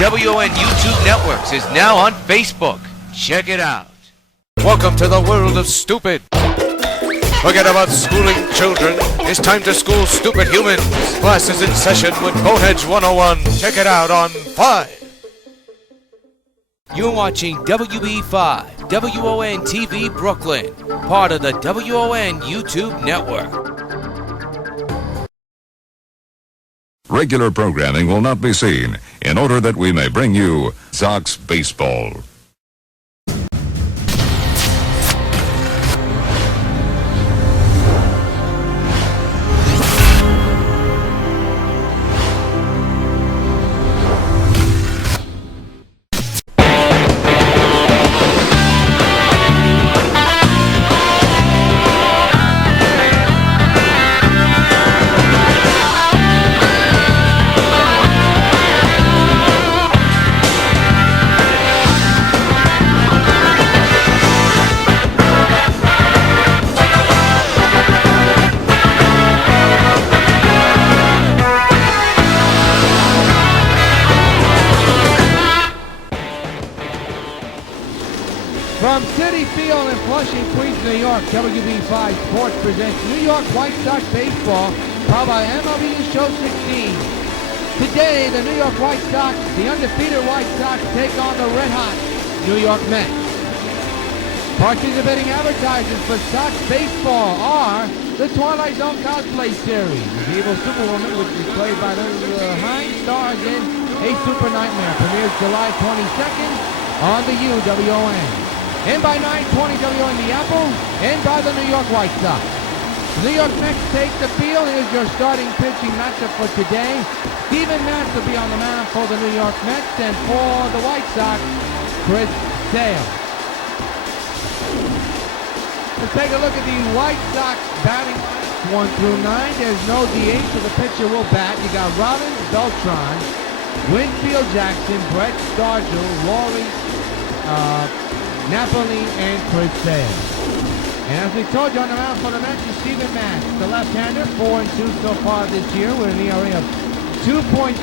WON YouTube Networks is now on Facebook. Check it out. Welcome to the world of stupid. Forget about schooling children. It's time to school stupid humans. Class is in session with Boneheads 101. Check it out on 5. You're watching WB5, WON TV Brooklyn, part of the WON YouTube Network. Regular programming will not be seen in order that we may bring you Sox Baseball. From CitiField in Flushing, Queens, New York, WB5 Sports presents New York White Sox Baseball, powered by MLB The Show 16. Today, the New York White Sox, the undefeated White Sox, take on the red-hot New York Mets. Participating advertisers for Sox Baseball are the Twilight Zone cosplay series. The Evil Superwoman, which is played by the Hines, stars in A Super Nightmare. Premieres July 22nd on the WON. And by 9:20 WON the Apple, and by the New York White Sox. The New York Mets take the field. Here's your starting pitching matchup for today. Steven Matz will be on the mound for the New York Mets, and for the White Sox, Chris Sale. Let's take a look at the White Sox batting 1 through 9. There's no DH, so the pitcher will bat. You got Rollins, Beltran, Winfield Jackson, Brett Stargell, Laurie, Napoli, and Chris Sale. And as we told you, on the mound for the Mets is Steven Matz, the left-hander, 4-2 so far this year with an ERA of 2.27.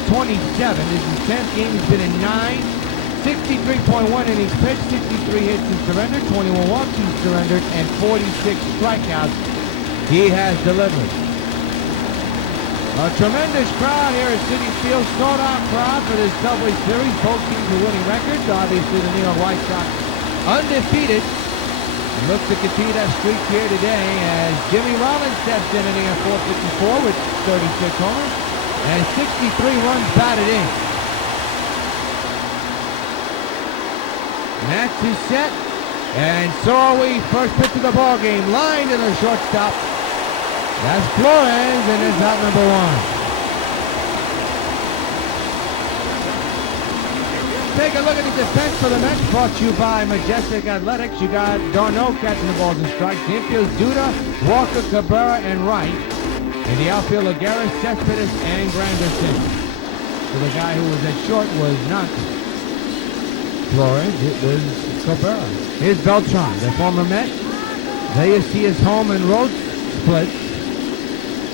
This is his 10th game. He's been in 9, 63.1 innings pitched, 63 hits and surrendered, 21 walks he's surrendered, and 46 strikeouts he has delivered. A tremendous crowd here at CitiField, sold-out crowd for this Subway Series. Both teams are winning records. Obviously, the New York White Sox undefeated. Looks to continue that streak here today as Jimmy Rollins steps in at 454 with 36 homers and 63 runs batted in. Matz is set, and so are we. First pitch of the ball game, line to the shortstop. That's Flores, and it's out number 1. Take a look at the defense for the Mets, brought to you by Majestic Athletics. You got Darno catching the balls and strikes. The infield, Duda, Walker, Cabrera, and Wright. In the outfield, Laguerre, Cespedes, and Granderson. So the guy who was at short was not Flores, it was Cabrera. Here's Beltran, the former Met. There you see his home and road splits.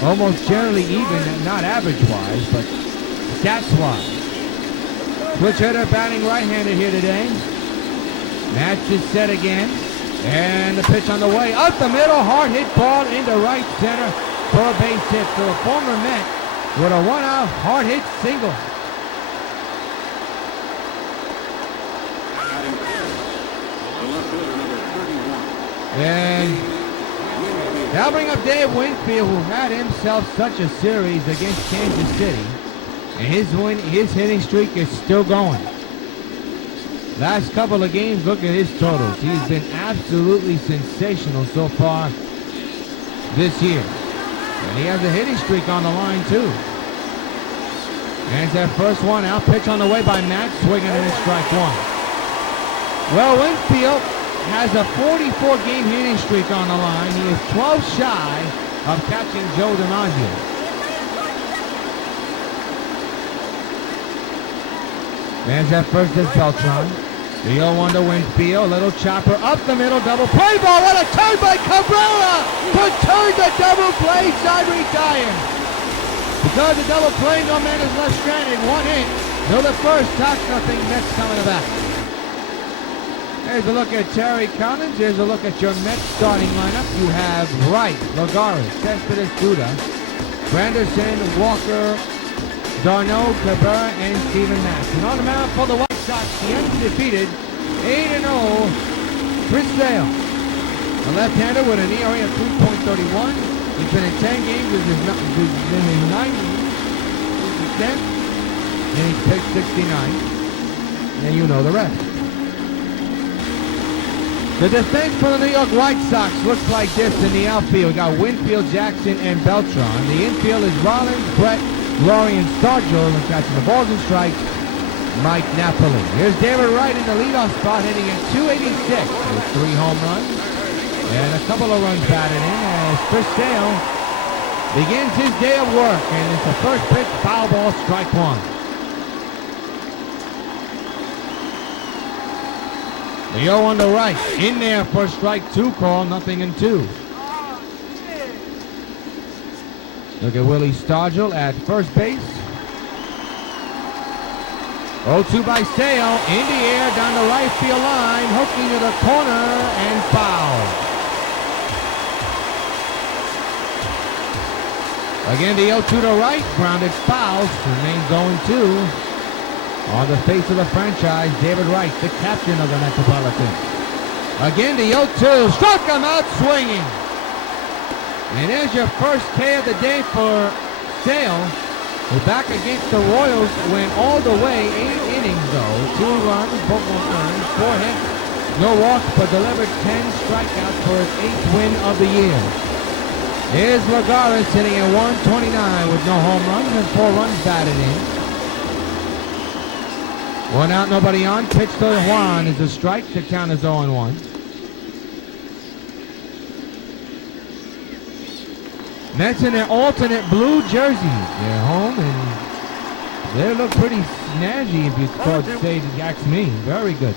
Almost generally even, not average-wise, but stats-wise. Switch hitter batting right-handed here today. Matz is set again. And the pitch on the way. Up the middle, hard hit ball into right center for a base hit. So a former Met with a one-out hard hit single. And that'll bring up Dave Winfield, who had himself such a series against Kansas City. And his hitting streak is still going. Last couple of games, look at his totals. He's been absolutely sensational so far this year. And he has a hitting streak on the line, too. And it's that first one out. Pitch on the way by Matt, swinging in at strike 1. Well, Winfield has a 44-game hitting streak on the line. He is 12 shy of catching Joe DiMaggio. There's that first is Beltran. The 0-1 to Winfield. Little chopper up the middle. Double play ball. What a turn by Cabrera to turn the double play. Side retired. Because the double play, no man is left stranded. One hit. Miller first, Sox nothing, Mets coming back. Here's a look at Terry Collins. Here's a look at your Mets starting lineup. You have Wright, Lagares, Cespedes, Duda, Granderson, Walker, Darno, Cabrera, and Steven Matz. And on the mound for the White Sox, the undefeated 8-0 Chris Sale. A left-hander with an ERA of 2.31. He's been in 10 games. This is in his 10th. And he's pitched 69. And you know the rest. The defense for the New York White Sox looks like this in the outfield. We got Winfield, Jackson, and Beltran. The infield is Rollins, Brett, Laurie, and Stargell. And catching the balls and strikes, Mike Napoli. Here's David Wright in the leadoff spot, hitting at 286 with 3 home runs and a couple of runs batted in as Chris Sale begins his day of work. And it's the first pitch, foul ball, strike 1. The 0-1 to Wright. In there for strike 2 call, nothing in 2. Look at Willie Stargell at first base. 0-2 by Sale. In the air, down the right field line. Hooking to the corner and foul. Again, the 0-2 to Wright. Grounded fouls. Remains 0-2. On the face of the franchise, David Wright, the captain of the Metropolitans. Again, the 0-2, struck him out swinging. And there's your first K of the day for Sale. We're back against the Royals, went all the way, 8 innings though. 2 runs, both earned, 4 hits, no walks, but delivered 10 strikeouts for his 8th win of the year. Here's Lagares hitting at 129 with no home runs and 4 runs batted in. 1 out, nobody on. Pitch to W.O.N is a strike. The count is 0-1. Mets in their alternate blue jerseys. They're home and they look pretty snazzy if you say to ask me. Very good.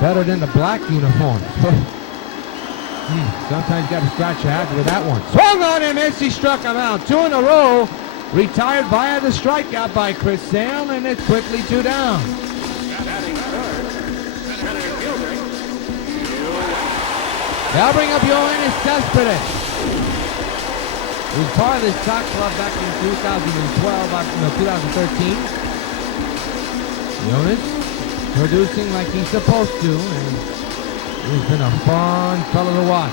Better than the black uniforms. Sometimes you got to scratch your head with that one. Swung on him, and he struck him out. 2 in a row. Retired via the strikeout by Chris Sale, and it's quickly 2 down. They'll bring up Yoenis Cespedes, who's part of this Sox club back in 2013. Yoenis producing like he's supposed to, and he's been a fun fellow to watch.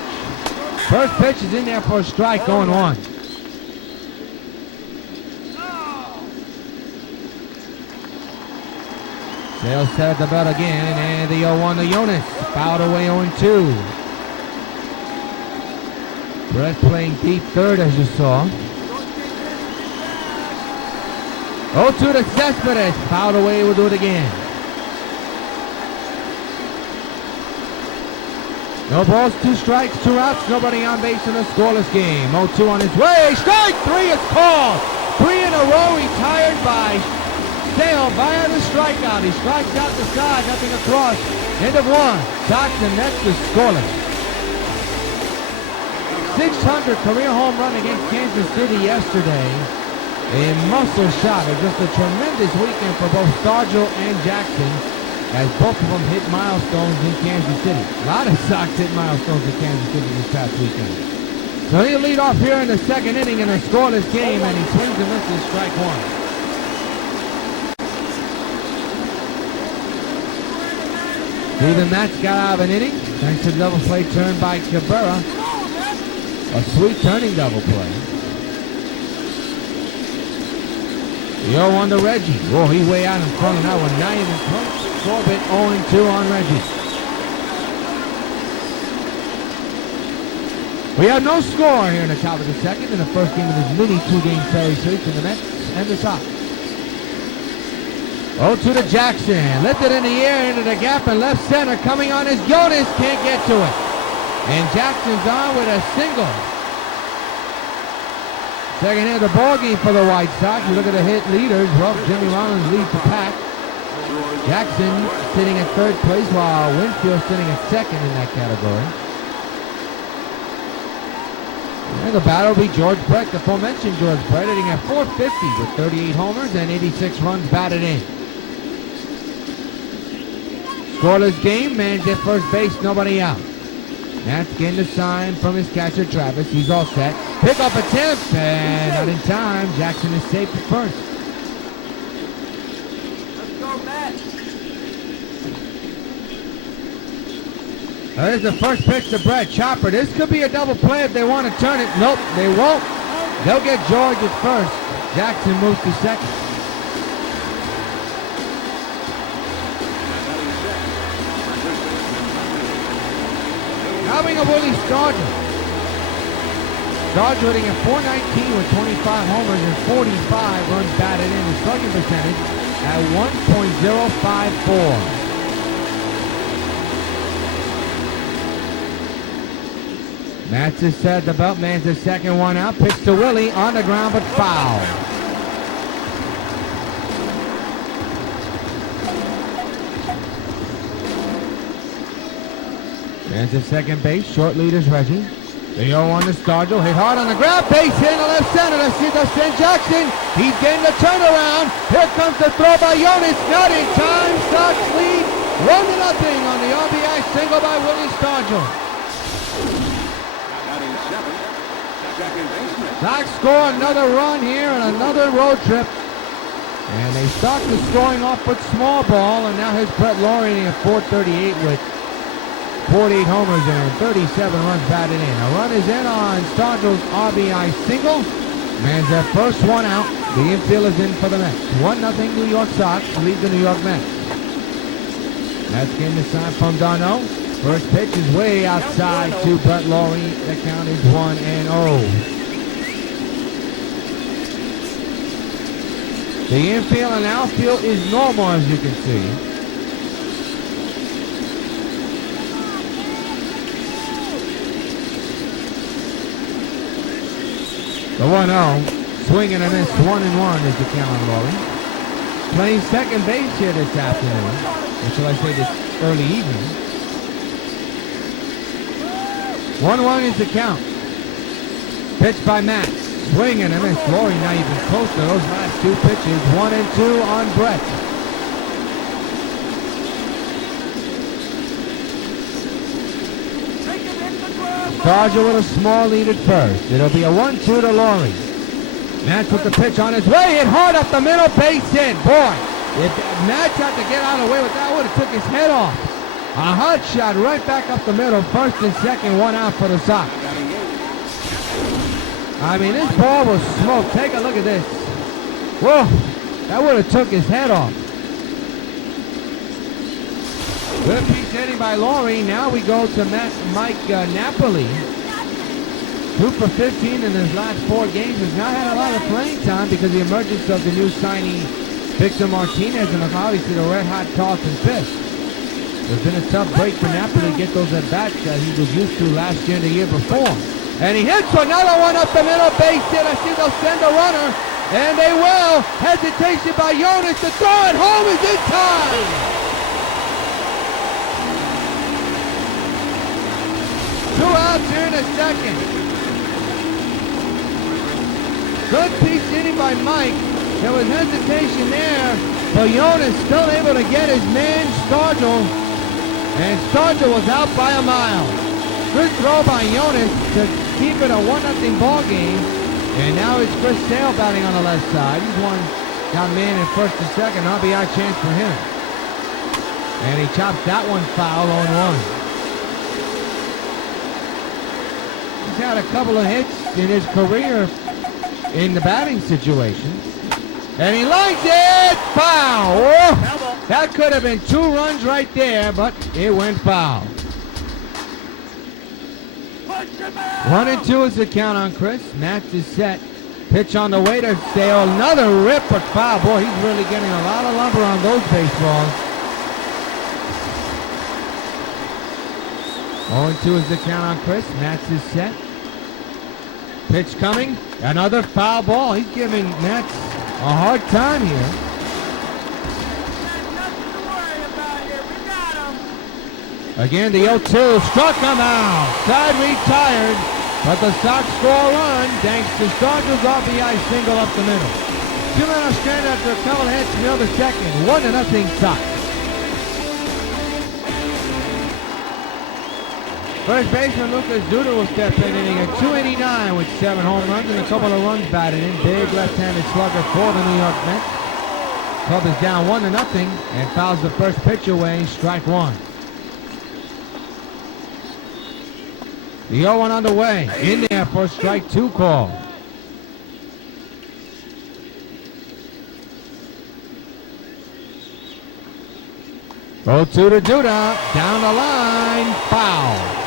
First pitch is in there for a strike, 0-1. Sale set at the belt again, and the 0-1 to Yoenis. Fouled away 0-2. Brett playing deep third, as you saw. 0-2 to Cespedes. Fouled away, we'll do it again. No balls, 2 strikes, 2 outs, nobody on base in a scoreless game. 0-2 on his way. Strike 3 is called. 3 in a row, retired by Sale via the strikeout. He strikes out the side, nothing across. End of 1. Sox and Mets is scoreless. 600 career home run against Kansas City yesterday. A muscle shot. It was just a tremendous weekend for both Stargell and Jackson, as both of them hit milestones in Kansas City. A lot of Sox hit milestones in Kansas City this past weekend. So he'll lead off here in the 2nd inning in a scoreless game, and he swings and misses strike 1. Steven Matz got out of an inning thanks to the double play turn by Cabrera. A sweet turning double play. The 0-1 to Reggie. Oh, he's way out in front of that one. Not even close. Corbett 0-2 on Reggie. We have no score here in the top of the 2nd in the first game of this mini 2-game series between the Mets and the Sox. 0-2 to Jackson. Lifted in the air into the gap in left center. Coming on is Yoenis. Can't get to it. And Jackson's on with a single. Second half of the ball game for the White Sox. You look at the hit leaders. Well, Jimmy Rollins leads the pack. Jackson sitting at 3rd place while Winfield sitting at 2nd in that category. And the battle will be George Brett, the aforementioned George Brett, hitting at .450 with 38 homers and 86 runs batted in. Scoreless game, man's at first base, nobody out. Matt's getting the sign from his catcher, Travis. He's all set. Pick up attempt, and not in time. Jackson is safe at first. Let's go, Matt. There's the first pitch to Brett Chopper. This could be a double play if they want to turn it. Nope, they won't. They'll get George at first. Jackson moves to second. Coming up, Willie Stargell. Stargell hitting at .419 with 25 homers and 45 runs batted in. His slugging percentage at 1.054. Matz is set at the belt. Man's the second one out. Pitch to Willie on the ground, but foul. There's the second base. Short lead is Reggie. The 0-1 to Stargell. Hit hard on the ground. Base hit in the left center. Let's see the St. Jackson. He's getting the turnaround. Here comes the throw by Jonas. Not in time. Sox lead 1-0 on the RBI single by Willie Stargell. Sox score another run here and another road trip. And they start the scoring off with small ball. And now here's Brett Lawrie at .438 with 48 homers and 37 runs batted in. A run is in on Stargell's RBI single. Man's that first one out. The infield is in for the Mets. 1-0 New York Sox lead the New York Mets. Mets getting the sign from Darno. First pitch is way outside to Brett Lawrie. The count is 1-0. The infield and outfield is normal, as you can see. The 1-0, swing and a miss, 1-1 is the count on Lawrie. Playing second base here this afternoon, or shall I say this early evening. 1-1 is the count. Pitch by Matt, swing and a miss. Lawrie not even close to those last two pitches. 1-2 on Brett. Stargell with a small lead at first. It'll be a 1-2 to Lawrie. Matz with the pitch on his way. Hit hard up the middle. Base hit. Boy, if Matz had to get out of the way with that, would have took his head off. A hot shot right back up the middle. First and second, one out for the Sox. I mean, this ball was smoked. Take a look at this. Whoa, that would have took his head off. Good piece hitting by Lawrie. Now we go to Mike Napoli. 2 for 15 in his last 4 games. Has not had a lot of playing time because of the emergence of the new signee, Victor Martinez, and obviously the red-hot Carlton Fisk. It's been a tough break for Napoli to get those at-bats that he was used to last year and the year before. And he hits another one up the middle, base hit. I see they'll send a runner, and they will. Hesitation by Jonas. The throw at home is in time. 2 outs here in the second. Good piece hitting by Mike. There was hesitation there, but Jonas still able to get his man Stargell, and Stargell was out by a mile. Good throw by Jonas to keep it a 1-0 ball game, and now it's Chris Sale batting on the left side. He's got man in first and second. RBI chance for him, and he chops that one foul on 1. He's had a couple of hits in his career in the batting situation. And he likes it! Foul! Oh, that could have been 2 runs right there, but it went foul. 1-2 is the count on Chris. Matz is set. Pitch on the way to Sale. Another rip, but foul. Boy, he's really getting a lot of lumber on those baseballs. 0-2 is the count on Chris. Matz is set. Pitch coming. Another foul ball. He's giving Matz a hard time here. Again, the 0-2 struck him out. Side retired, but the Sox score a run thanks to Stargell's RBI single up the middle. 2 men are stranded after a couple of hits to the second. 1-0 Sox. First baseman Lucas Duda will step in, hitting at 289 with 7 home runs and a couple of runs batted in. Big left-handed slugger for the New York Mets. Club is down 1-0 and fouls the first pitch away, strike one. The 0-1 on the way. In there for strike two call. Go to the Duda. Down the line. Foul.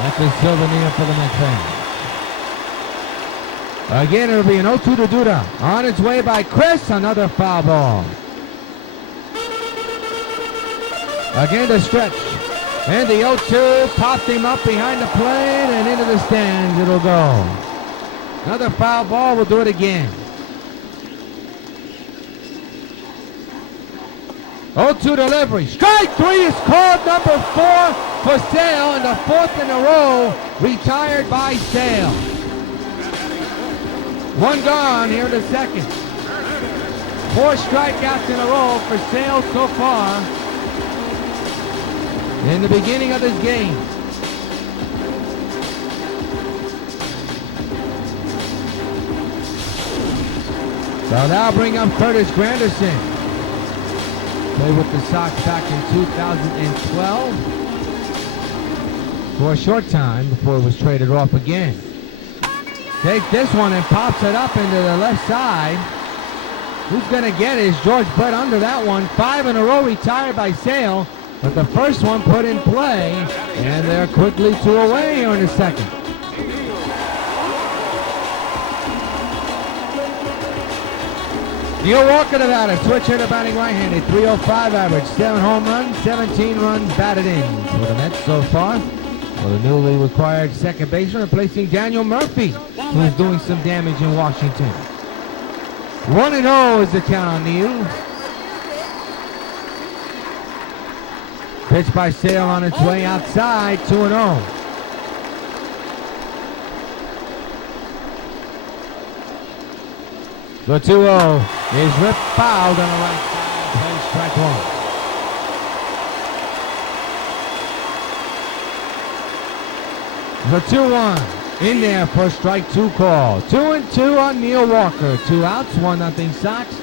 That's a souvenir for the Mets fans. Again, it'll be an 0-2 to Duda. On its way by Chris. Another foul ball. Again, the stretch. And the 0-2 popped him up behind the plate and into the stands it'll go. Another foul ball. We'll do it again. 0-2 delivery. Strike three is called. Number 4 for Sale, and the 4th in a row retired by Sale. One gone here in the second. 4 strikeouts in a row for Sale so far in the beginning of this game. So now bring up Curtis Granderson. Played with the Sox back in 2012 for a short time before it was traded off again. Takes this one and pops it up into the left side. Who's going to get it is George Brett under that one. 5 in a row retired by Sale, but the first one put in play, and they're quickly 2 away here in the second. Neil Walker to batter, switch hitter batting right-handed, 305 average, 7 home runs, 17 runs batted in for the Mets so far. For the newly required second baseman, replacing Daniel Murphy, who is doing some damage in Washington. 1-0 is the count on Neil. Pitch by Sale on its way outside, 2-0. The 2-0 is ripped fouled on the right side. Plays strike one. The 2-1 in there for strike two call. 2-2 on Neil Walker. 2 outs, 1-0 Sox.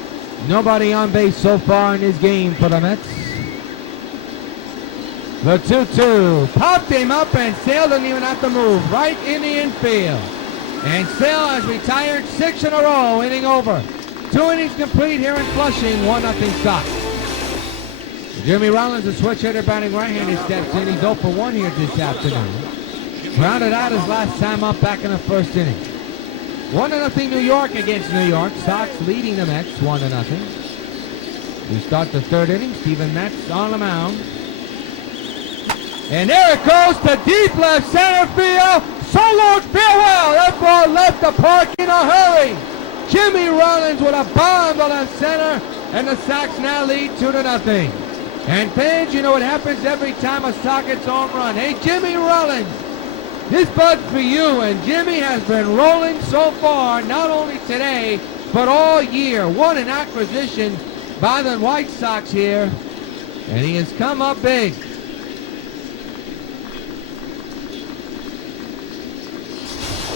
Nobody on base so far in this game for the Mets. The 2-2 popped him up and Sale didn't even have to move. Right in the infield. And Sale has retired 6 in a row, inning over. 2 innings complete here in Flushing, 1-0 Sox. Jimmy Rollins, the switch hitter batting right-handed, steps in. He's 0 for 1 here this afternoon. Rounded out his last time up back in the first inning. 1-0 New York against New York. Sox leading the Mets 1-0. We start the third inning. Steven Matz on the mound. And there it goes to deep left center field. Solo farewell. That ball left the park in a hurry. Jimmy Rollins with a bomb to left center, and the Sox now lead 2-0. And fans, you know what happens every time a Sox gets home run. Hey, Jimmy Rollins, this bud's for you. And Jimmy has been rolling so far, not only today, but all year. What an acquisition by the White Sox here, and he has come up big.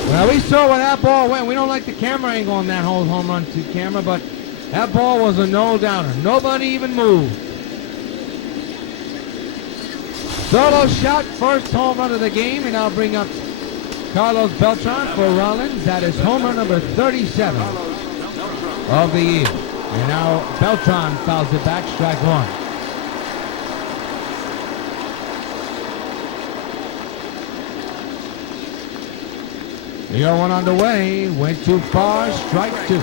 Well, we saw where that ball went. We don't like the camera angle on that whole home run to camera, but that ball was a no-doubter. Nobody even moved. Solo shot, first home run of the game, and I'll bring up Carlos Beltran for Rollins. That is home run number 37 of the year. And now Beltran fouls it back, strike one. The 0-1 on the way, went too far, strike two.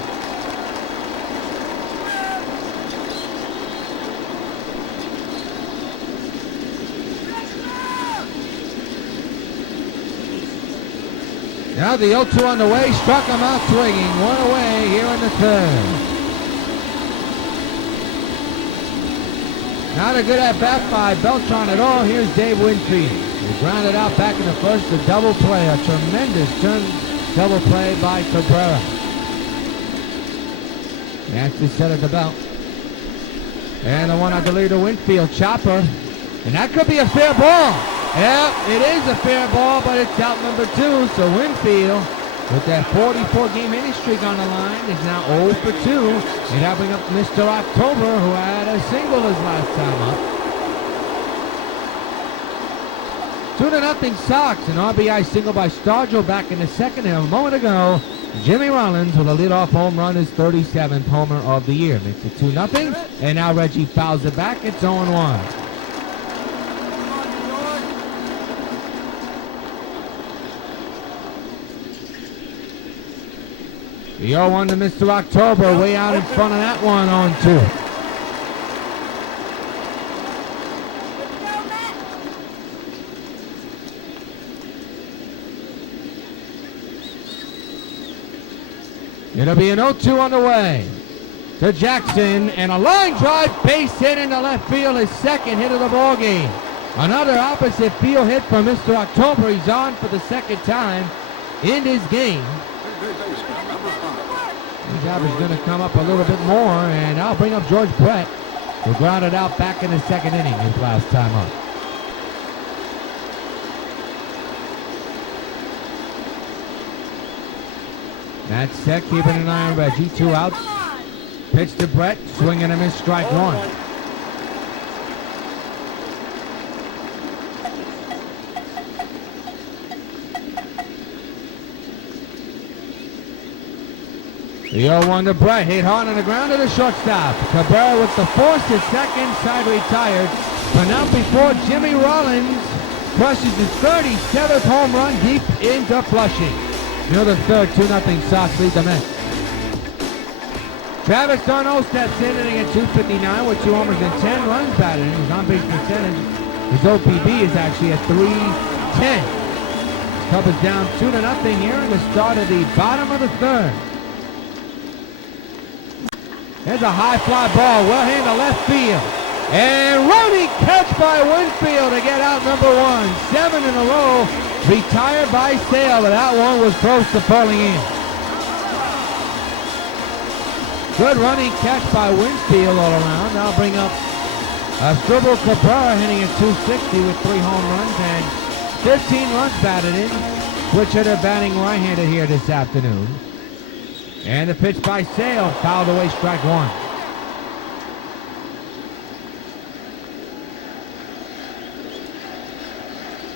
Now the 0-2 on the way, struck him out swinging, 1 away here in the third. Not a good at-bat by Beltran at all. Here's Dave Winfield. He grounded out back in the first, a double play, a tremendous double play by Cabrera. That's the set of the belt. And the one I deleted to Winfield, chopper. And that could be a fair ball. Yeah, it is a fair ball, but it's out number 2. So Winfield, with that 44-game hitting streak on the line, is now 0 for 2. And that'll bring up Mr. October, who had a single his last time up. 2-0 Sox. An RBI single by Stargell back in the second inning a moment ago. Jimmy Rollins with a leadoff home run, his 37th homer of the year. Makes it 2-0. And now Reggie fouls it back. It's 0-1. The 0-1 to Mr. October, way out in front of that one, 0-2. It'll be an 0-2 on the way to Jackson, and a line drive base hit into left field, his second hit of the ball game. Another opposite field hit from Mr. October. He's on for the second time in this game. His average is going to come up a little bit more, and I'll bring up George Brett, who grounded out back in the second inning his last time up. Matt set, keeping an eye on Reggie. 2 outs. Pitch to Brett, swing and a miss, strike 1. The 0-1 to Brett, hit hard on the ground to the shortstop. Cabrera with the force at second, side retired. But not before Jimmy Rollins crushes his 37th home run deep into Flushing. The third, 2-0 Sox lead the Mets. Travis d'Arnaud steps in, hitting at .259 with 2 homers and 10 runs batted. His on-base percentage, his OPB is actually at .310. Cubs is down 2-0 here in the start of the bottom of the third. There's a high fly ball, well hit to left field. And running catch by Winfield to get out number 1. 7 in a row, retired by Sale, but that one was close to falling in. Good running catch by Winfield all around. I'll bring up Asdrubal Cabrera hitting at .260 with 3 home runs and 15 runs batted in. Switch hitter batting right-handed here this afternoon. And the pitch by Sale, fouled away, strike 1.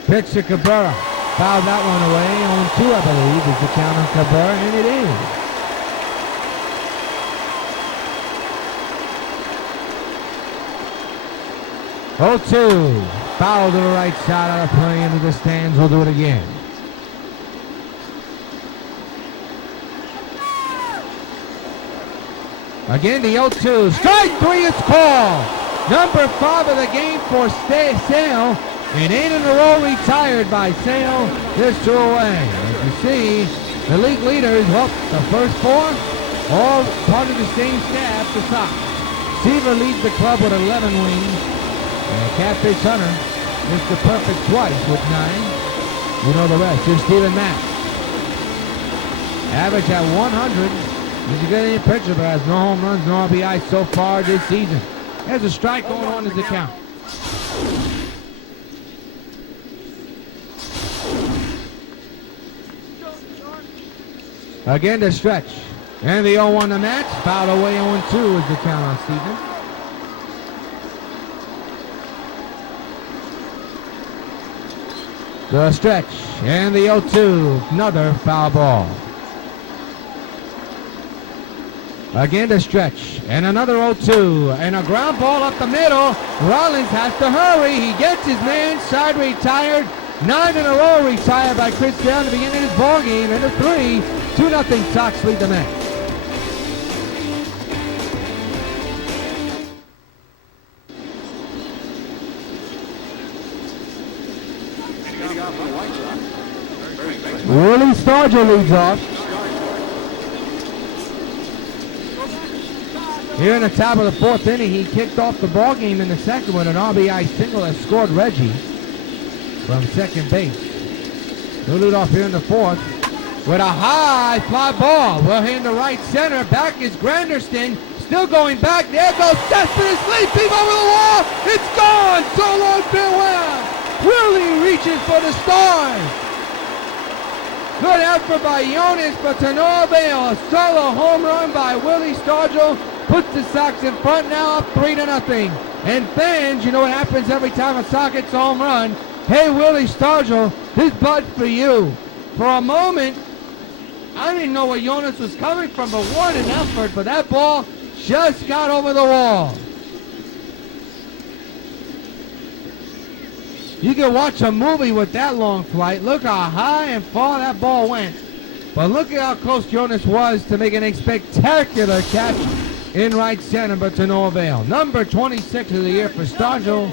Pitch to Cabrera, fouled that one away. 0-2, I believe, is the count on Cabrera, and it is. .0-2, foul to the right side out of play into the stands. We'll do it again. Again, the 0-2. Strike 3 is called. Number 5 of the game for Sale. And 8 in a row retired by Sale. This 2 away. As you see, the league leaders, well, the first 4, all part of the same staff, the Sox. Seaver leads the club with 11 wins. And Catfish Hunter Mr. Perfect twice with 9. You know the rest. Here's Steven Matz. Average at 100. He's a good inning pitcher, but has no home runs, no RBI so far this season. There's a strike going on as the count. Again the stretch. And the 0-1 to Matz. Fouled away 0-2 is the count on Steven. The stretch. And the 0-2. Another foul ball. Again the stretch, and another 0-2, and a ground ball up the middle. Rollins has to hurry. He gets his man, side retired. 9 in a row retired by Chris Sale at the beginning of this ball game. And a 3, 2-0 Sox lead the Mets. Willie Stargell leads off. Here in the top of the 4th inning, he kicked off the ball game in the second with an RBI single that scored Reggie from second base. He'll lead off here in the 4th with a high fly ball. Well hit in the right center. Back is Granderson. Still going back. There goes Cespedes, leaping over the wall. It's gone. So long, farewell. Willie reaches for the stars. Good effort by Jonas, but to no avail. A solo home run by Willie Stargell puts the Sox in front now, up 3-0. And fans, you know what happens every time a Sox gets a home run? Hey, Willie Stargell, this bud's for you. For a moment, I didn't know where Jonas was coming from, but what an effort. But that ball just got over the wall. You can watch a movie with that long flight. Look how high and far that ball went. But look at how close Jonas was to making a spectacular catch in right center, but to no avail. Number 26 of the year for Stargell,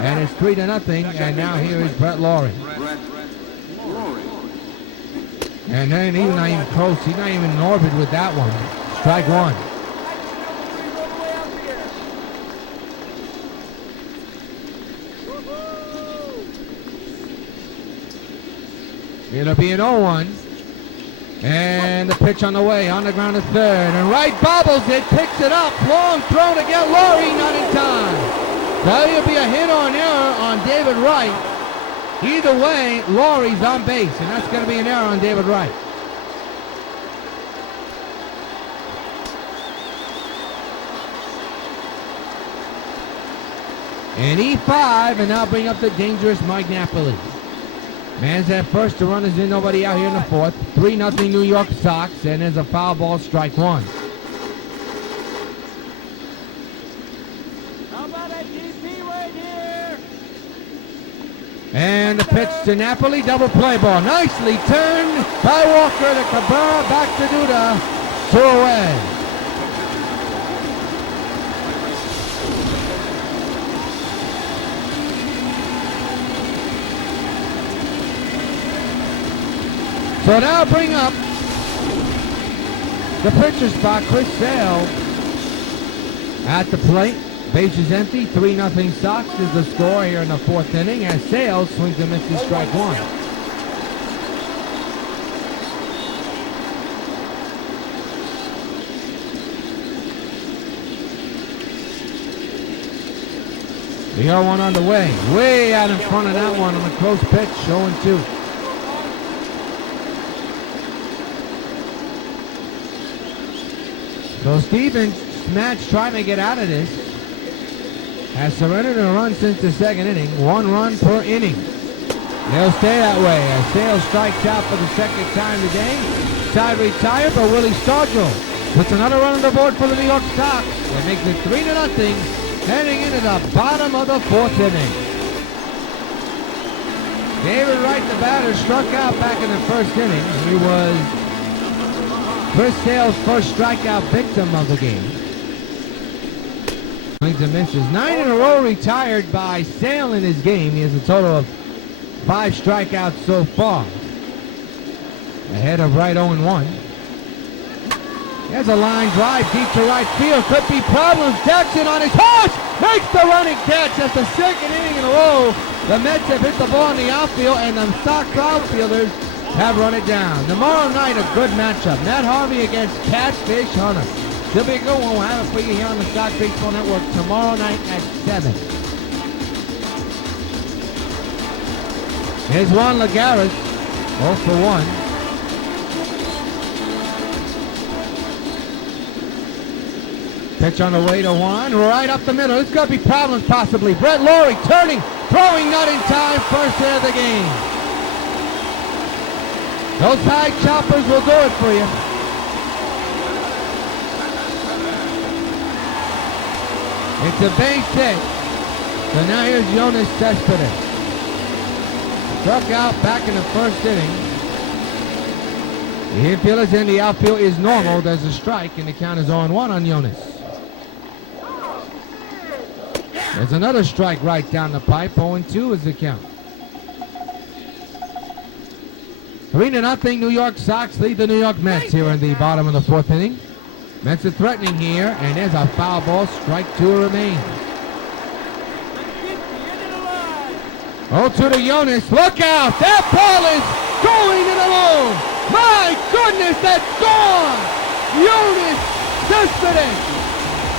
and it's 3-0. And now here is Brett Lawrie. And then he's not even close. He's not even in orbit with that one. Strike one. It'll be an 0-1. And the pitch on the way, on the ground to third. And Wright bobbles it, picks it up. Long throw to get Lawrie, not in time. That'll be a hit or an error on David Wright. Either way, Laurie's on base, and that's going to be an error on David Wright. And E5, and now bring up the dangerous Mike Napoli. Man's at first, the runners in, nobody out here in the fourth. 3-0 New York Sox, and there's a foul ball, strike one. How about that DP right here? And the pitch to Napoli, double play ball. Nicely turned by Walker to Cabrera, back to Duda, 2 away. So now bring up the pitcher spot, Chris Sale at the plate. Base is empty, 3-0 Sox is the score here in the fourth inning as Sale swings and misses strike one. The 0-1 on the way. Way out in front of that one on a close pitch, 0-2. So Stephen Smatch trying to get out of this. Has surrendered a run since the second inning. 1 run per inning. They'll stay that way as Sale strikes out for the second time today. Side retired, but Willie Stargell puts another run on the board for the New York Sox. That makes it 3-0, heading into the bottom of the fourth inning. David Wright, the batter, struck out back in the first inning. He was Chris Sale's first strikeout victim of the game. Swings and misses. 9 in a row retired by Sale in his game. He has a total of 5 strikeouts so far. Ahead of Wright 0-1. There's a line drive deep to right field. Could be problems. Jackson on his horse makes the running catch. That's the second inning in a row. The Mets have hit the ball in the outfield, and the Sox outfielders have run it down. Tomorrow night, a good matchup. Matt Harvey against Catfish Hunter. Still be a good one. We'll have it for you here on the Sox Baseball Network tomorrow night at 7. Here's Juan Lagares, 0 for 1. Pitch on the way to Juan, right up the middle. There's going to be problems possibly. Brett Lawrie turning, throwing not in time, first hit of the game. Those high choppers will do it for you. It's a base hit. So now here's Jonas Cespedes. Struck out back in the first inning. The infield is in, the outfield is normal. There's a strike, and the count is 0-1 on Jonas. There's another strike right down the pipe. 0-2 is the count. 3-0 New York Sox lead the New York Mets here in the bottom of the fourth inning. Mets are threatening here, and there's a foul ball. Strike 2 remains. 0-2 to Jonas. Look out! That ball is going in alone. My goodness, that's gone! Jonas Cespedes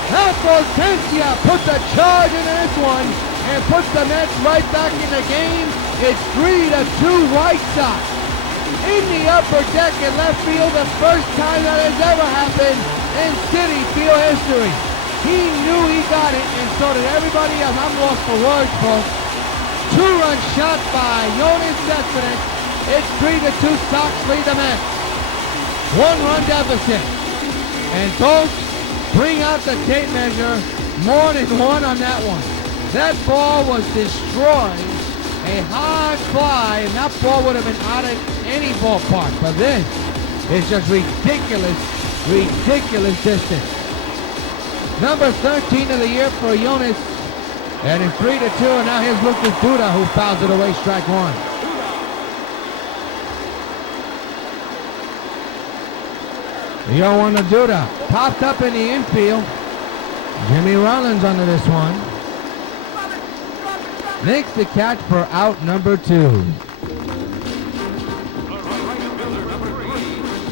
La Potencia puts a charge into this one and puts the Mets right back in the game. It's 3-2 White Sox. In the upper deck in left field, the first time that has ever happened in CitiField history. He knew he got it, and so did everybody else. I'm lost for words, folks. Two-run shot by Yoenis Cespedes. It's 3-2 Sox lead the Mets. One-run deficit. And folks, bring out the tape measure. More than one on that one. That ball was destroyed. A high fly, and that ball would have been out of any ballpark. But this is just ridiculous distance. Number 13 of the year for Yoenis. And in 3-2, and now here's Lucas Duda, who fouls it away, strike one. The 0-1 to Duda. Popped up in the infield. Jimmy Rollins under this one. Makes the catch for out number 2.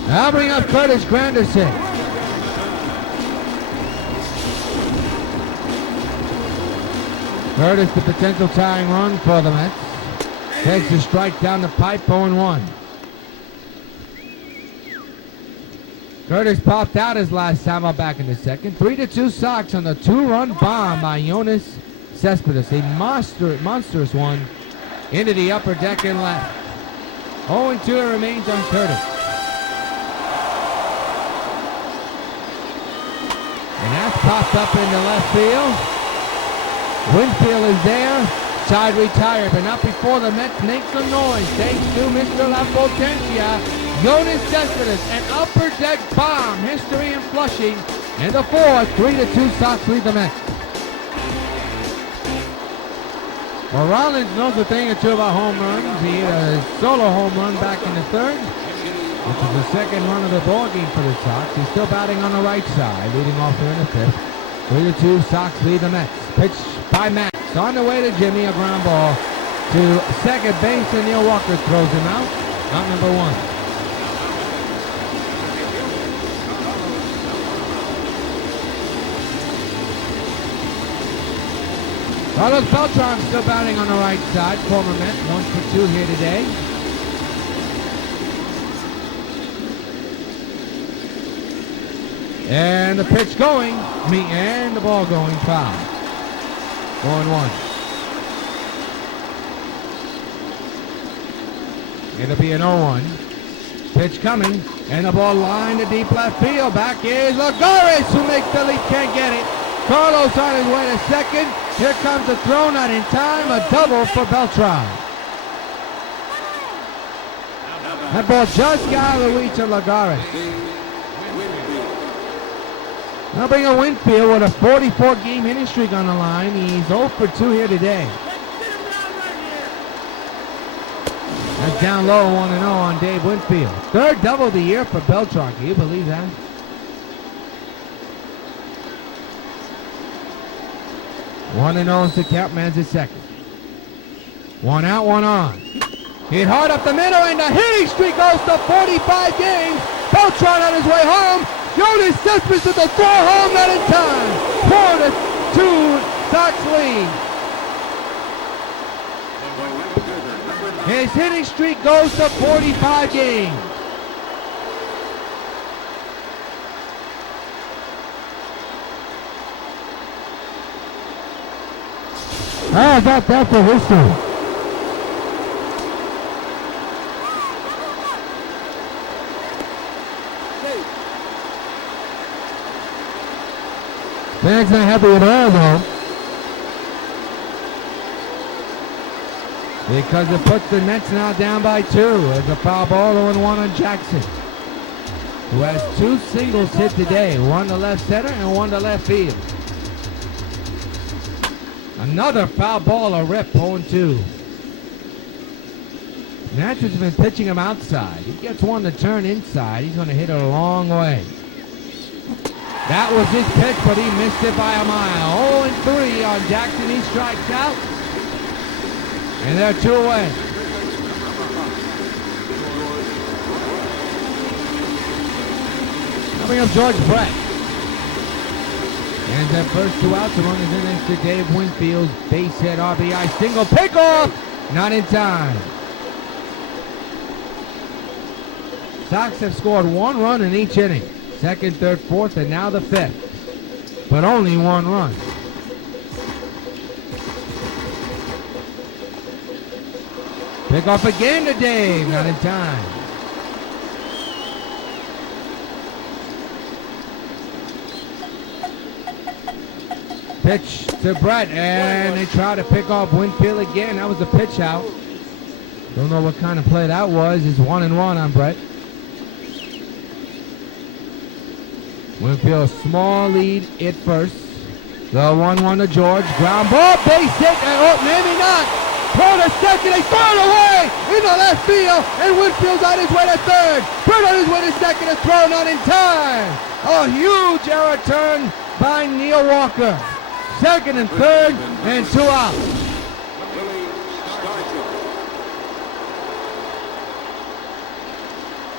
I'll bring up Curtis Granderson. Curtis, the potential tying run for the Mets. Takes the strike down the pipe, 0-1. Curtis popped out his last time out back in the second. 3-2 Sox on the 2-run bomb by Yoenis Cespedes. A monstrous one into the upper deck and left. 0-2 it remains on Curtis. And that's popped up into left field. Winfield is there. Side retired, but not before the Mets make some noise. Thanks to Mr. La Potencia. Yoenis Cespedes, an upper deck bomb. History in Flushing. And the 4th, 3-2 Sox lead the Mets. Well, Rollins knows a thing or two about home runs. He hit a solo home run back in the 3rd, which is the 2nd run of the ball game for the Sox. He's still batting on the right side, leading off here in the 5th. 3-2 Sox lead the Mets. Pitch by Max. On the way to Jimmy, a ground ball to second base, and Neil Walker throws him out. Out number 1. Carlos Beltran still batting on the right side. Former Met, 1 for 2 here today. And the pitch going, and the ball going foul. 1-1. It'll be an 0-1. Pitch coming, and the ball lined to deep left field. Back is Lagares, who makes the leap, can't get it. Carlos on his way to second. Here comes the throw, not in time. A double for Beltran. That ball just got out of the reach of Lagares. Now bring a Winfield with a 44-game hitting streak on the line. He's 0 for 2 here today. That's down low, 1-0 on Dave Winfield. 3rd double of the year for Beltran. Can you believe that? One and 0 is the count. Man's at second. 1 out, 1 on. Hit hard up the middle, and the hitting streak goes to 45 games. Beltran on his way home. Yoenis Cespedes with the throw home, not in time. 4-2 Sox lead. His hitting streak goes to 45 games. How about that for history? Fans not happy at all, though, because it puts the Mets now down by 2. There's a foul ball, 0-1 on Jackson, who has 2 singles hit today, 1 to left center and 1 to left field. Another foul ball, a rip, 0-2. Nats has been pitching him outside. He gets one to turn inside. He's going to hit it a long way. That was his pitch, but he missed it by a mile. 0-3 on Jackson. He strikes out. And they're 2 away. Coming up, George Brett. And the first 2 outs, the runners in next to Dave Winfield's base hit RBI single pickoff. Not in time. Sox have scored 1 run in each inning. Second, third, fourth, and now the 5th. But only 1 run. Pick off again to Dave. Not in time. Pitch to Brett, and they try to pick off Winfield again. That was a pitch out. Don't know what kind of play that was. It's 1-1 on Brett. Winfield, small lead at first. The 1-1 to George. Ground ball, base hit. Oh, maybe not. Throw to second. They throw it away into left field. And Winfield's on his way to third. Brett on his way to second. A throw not in time. A huge error turn by Neil Walker. Second and third, and 2 outs.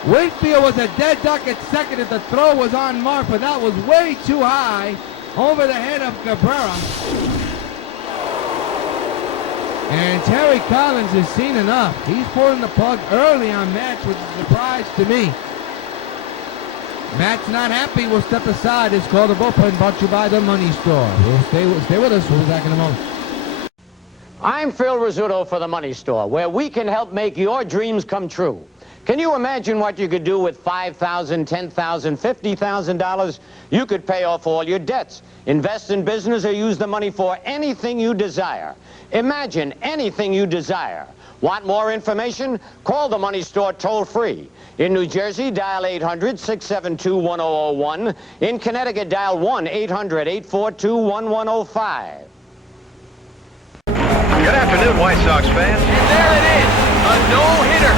Winfield was a dead duck at second if the throw was on mark, but that was way too high over the head of Cabrera. And Terry Collins has seen enough. He's pulling the plug early on Match, which is a surprise to me. Matt's not happy. We'll step aside. It's called the bullpen, brought to you by the Money Store. We'll stay with us. We'll be back in a moment. I'm Phil Rizzuto for the Money Store, where we can help make your dreams come true. Can you imagine what you could do with $5,000, $10,000, $50,000? You could pay off all your debts, invest in business, or use the money for anything you desire. Imagine anything you desire. Want more information? Call the Money Store toll-free. In New Jersey, dial 800-672-1001. In Connecticut, dial 1-800-842-1105. Good afternoon, White Sox fans. And there it is, a no-hitter.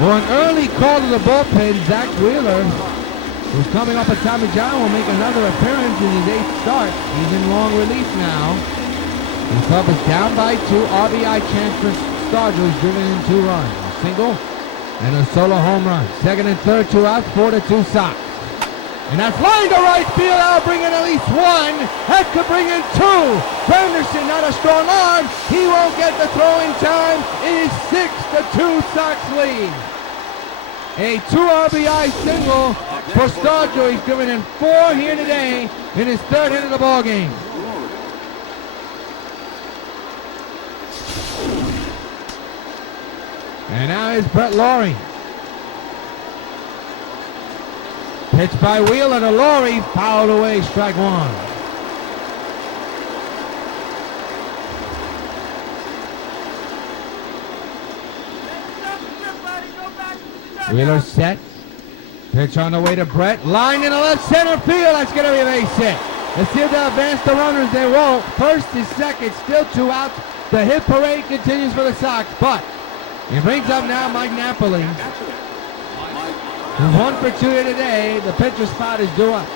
For an early call to the bullpen, Zach Wheeler, who's coming off a Tommy John, will make another appearance in his 8th start. He's in long relief now. The club is down by 2. RBI chance for Stargell, who's driven in 2 runs. A single and a solo home run. Second and third, 2 outs, 4-2 Sox. And that's line to right field. That'll bring in at least 1. That could bring in 2. Fenderson, not a strong arm. He won't get the throw in time. It is 6-2 Sox lead. A 2 RBI single for Stargell. He's driven in 4 here today in his 3rd hit of the ball game. And now is Brett Laurie. Pitch by Wheeler to Laurie, fouled away, strike 1. Wheeler set. Pitch on the way to Brett. Line in the left center field. That's going to be a base hit. Let's see if they'll advance the runners. They won't. First is second. Still 2 outs. The hit parade continues for the Sox, but it brings up now Mike Napoli. He's 1 for 2 here today. The pitcher spot is due up.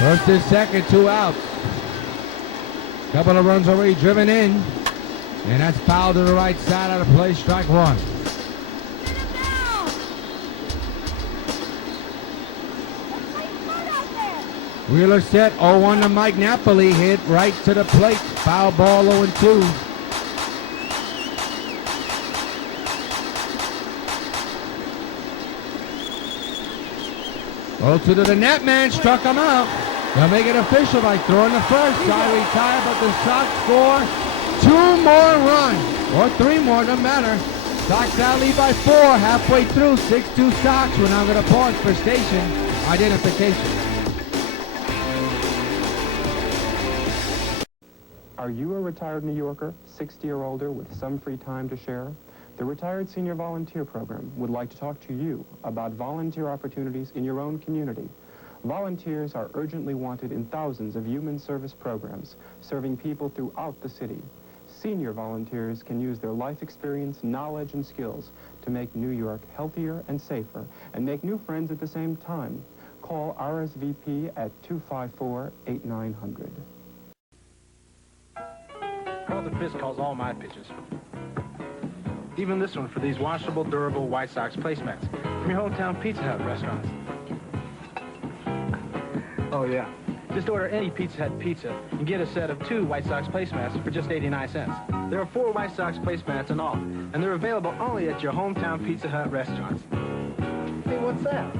First is second, 2 outs. Couple of runs already driven in. And that's fouled to the right side out of play, strike 1. Wheeler set, 0-1 to Mike Napoli, hit right to the plate. Foul ball, 0-2. To the net man, struck him out. They'll make it official by throwing the first. Guy retired, but the Sox score 2 more runs. Or 3 more, doesn't matter. Sox now lead by 4, halfway through, 6-2 Sox. We're now going to pause for station identification. Are you a retired New Yorker, 60 or older, with some free time to share? The Retired Senior Volunteer Program would like to talk to you about volunteer opportunities in your own community. Volunteers are urgently wanted in thousands of human service programs serving people throughout the city. senior volunteers can use their life experience, knowledge, and skills to make New York healthier and safer and make new friends at the same time. Call RSVP at 254-8900. Carlton Fisk calls all my pitches. Even this one for these washable, durable White Sox placemats from your hometown Pizza Hut restaurants. Oh, yeah. Just order any Pizza Hut pizza and get a set of 2 White Sox placemats for just 89 cents. There are 4 White Sox placemats in all, and they're available only at your hometown Pizza Hut restaurants. Hey, what's that?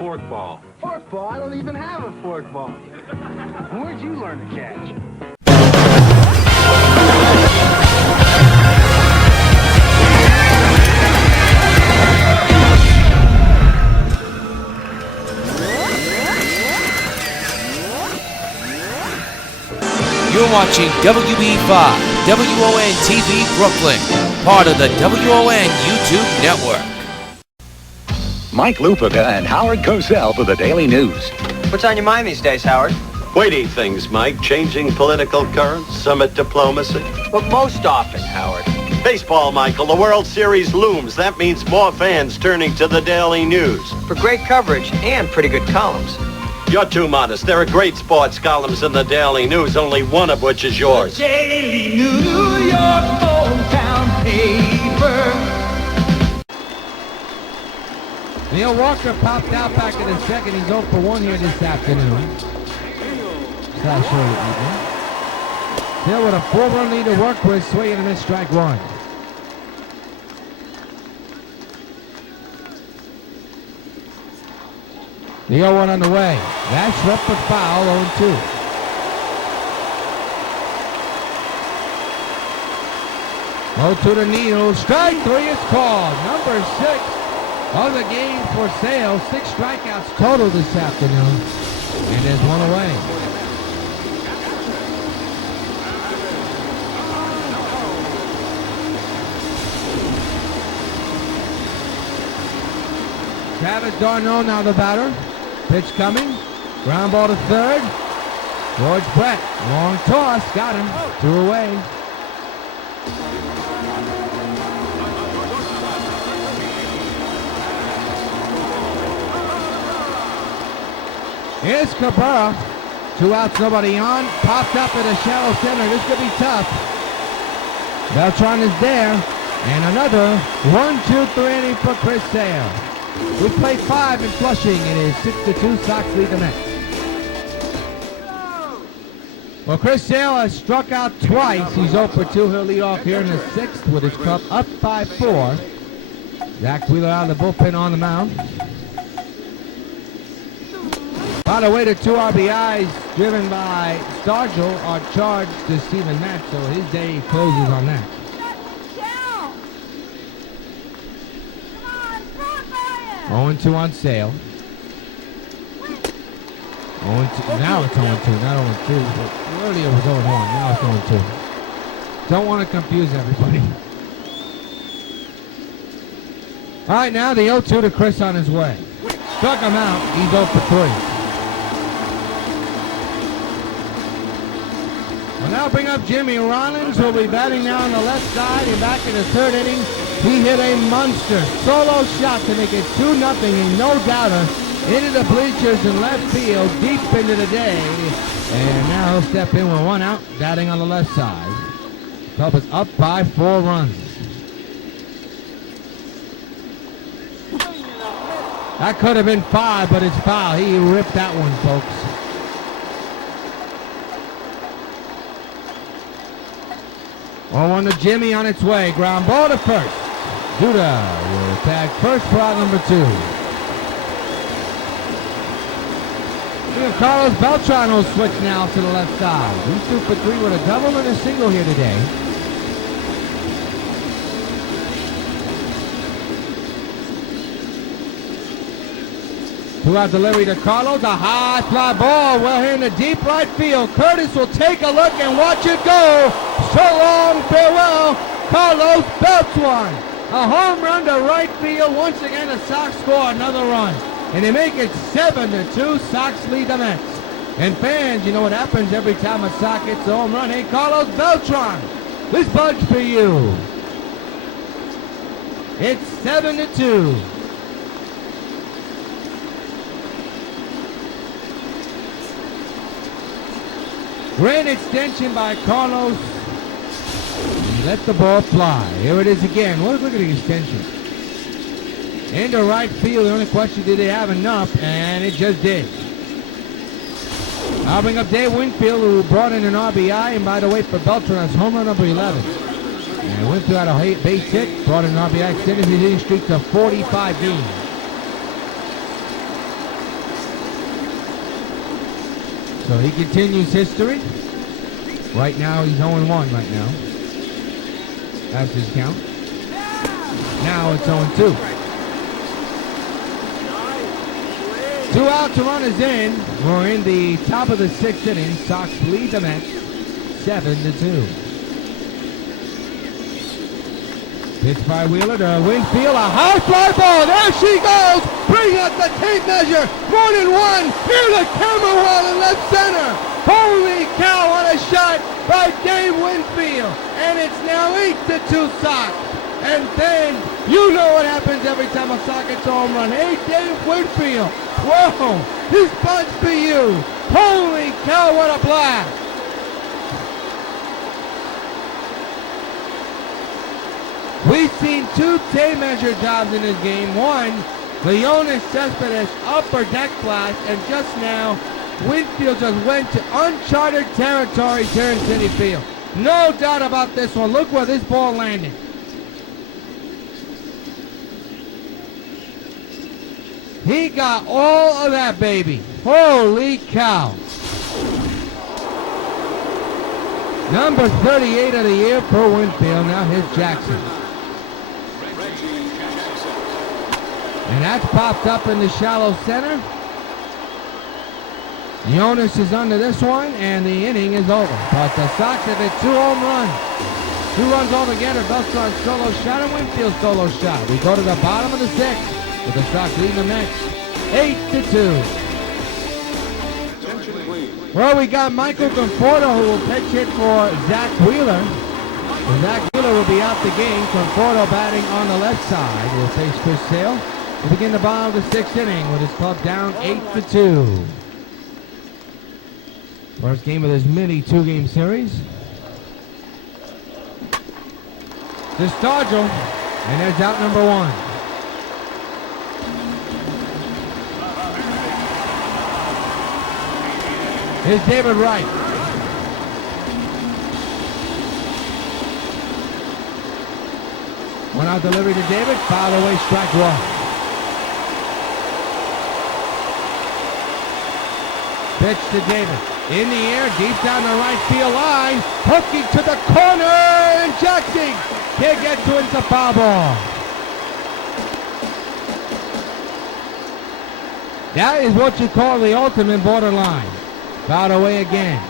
Fork ball. Fork ball? I don't even have a fork ball. Where'd you learn to catch? You're watching WB5, WON TV Brooklyn, part of the WON YouTube network. Mike Lupica and Howard Cosell for the Daily News. What's on your mind these days, Howard? Weighty things, Mike. Changing political currents, summit diplomacy. But most often, Howard. Baseball, Michael. The World Series looms. That means more fans turning to the Daily News. For great coverage and pretty good columns. You're too modest. There are great sports columns in the Daily News, only one of which is yours. The Daily New York hometown paper. Neil Walker popped out back in the second. He's 0 for 1 here this afternoon. Slash early evening. Still with a 4-run lead to work with. Swing and a miss, strike 1. The 0-1 on the way. That's up for foul, 0-2. Low to the Neal. Strike 3 is called. Number 6 of the game for Sale. 6 strikeouts total this afternoon. And there's 1 away. Travis Darno now the batter. Pitch coming. Ground ball to third. George Brett. Long toss. Got him. 2 away. Here's Cabrera. 2 outs, nobody on. Popped up at a shallow center. This could be tough. Beltran is there. And another 1-2-3 inning for Chris Sale. We played 5 in Flushing. It is 6-2. Sox lead the Mets. Well, Chris Sale has struck out twice. He's 0 for 2. He'll lead off here in the 6th with his club up 5-4. Zach Wheeler out of the bullpen on the mound. By the way, the 2 RBIs driven by Stargell are charged to Steven Matz, so his day closes on that. 0-2 on Sale. 0-2. Now it's 0-2, not 0-2. Earlier it was 0-1. Now it's 0-2. Don't want to confuse everybody. All right, now the 0-2 to Chris on his way. Struck him out. He's 0 for 3. We'll now bring up Jimmy Rollins, who'll be batting now on the left side and back in the 3rd inning. He hit a monster solo shot to make it 2-0, and no doubter into the bleachers in left field, deep into the day. And now he'll step in with 1 out, batting on the left side. Club is up by 4 runs. That could have been 5, but it's foul. He ripped that one, folks. Oh, on to Jimmy on its way. Ground ball to first. Duda will tag first for out number 2. Carlos Beltran will switch now to the left side. He's 2 for 3 with a double and a single here today. Two-out delivery to Carlos. A high fly ball. Well, here in the deep right field. Curtis will take a look and watch it go. So long, farewell, Carlos Beltran. A home run to right field. Once again, the Sox score another run. And they make it 7-2. Sox lead the Mets. And fans, you know what happens every time a Sox hits a home run. Hey, Carlos Beltran This bunch for you. It's 7-2. Great extension by Carlos. Let the ball fly. Here it is again. Look at the extension. Into right field. The only question, did they have enough? And it just did. I'll bring up Dave Winfield, who brought in an RBI. And by the way, for Beltran, that's home run number 11. And Winfield had a base hit, brought in an RBI, extended his hitting streak to 45 games. So he continues history. Right now, he's 0-1 right now. That's his count. Now it's 0-2. 2 outs, a runner's in. We're in the top of the 6th inning. Sox lead the Mets 7-2. Pitch by Wheeler to Winfield. A high fly ball. There she goes. Bring up the tape measure. 1-1. Near the camera wall in left center. Holy cow, what a shot by Dave Winfield. And it's now 8-2 Sox. And then, you know what happens every time a Sox gets a home run. Hey, Dave Winfield. Whoa, this bunch for you. Holy cow, what a blast. We've seen 2 tape measure jobs in this game. One, Leonis Cespedes upper deck blast, and just now, Winfield just went to uncharted territory here in CitiField. No doubt about this one. Look where this ball landed. He got all of that, baby. Holy cow. Number 38 of the year for Winfield. Now here's Jackson. And that's popped up in the shallow center. Jonas is under this one, and the inning is over. But the Sox have hit 2 home runs. 2 runs altogether. Beltran solo shot and Winfield solo shot. We go to the bottom of the 6th. With the Sox leading the Mets 8-2. Well, we got Michael Conforto, who will pitch hit for Zach Wheeler. And Zach Wheeler will be out the game. Conforto batting on the left side. Will face Chris Sale. We'll begin the bottom of the 6th inning with his club down 8-2. First game of this mini 2-game series. To Stargell, and there's out number 1. Here's David Wright. One out delivery to David, fouled away, strike 1. Pitch to David. In the air, deep down the right field line. Hooking to the corner, and Jackson can't get to it. It's a foul ball. That is what you call the ultimate borderline. Fouled away again.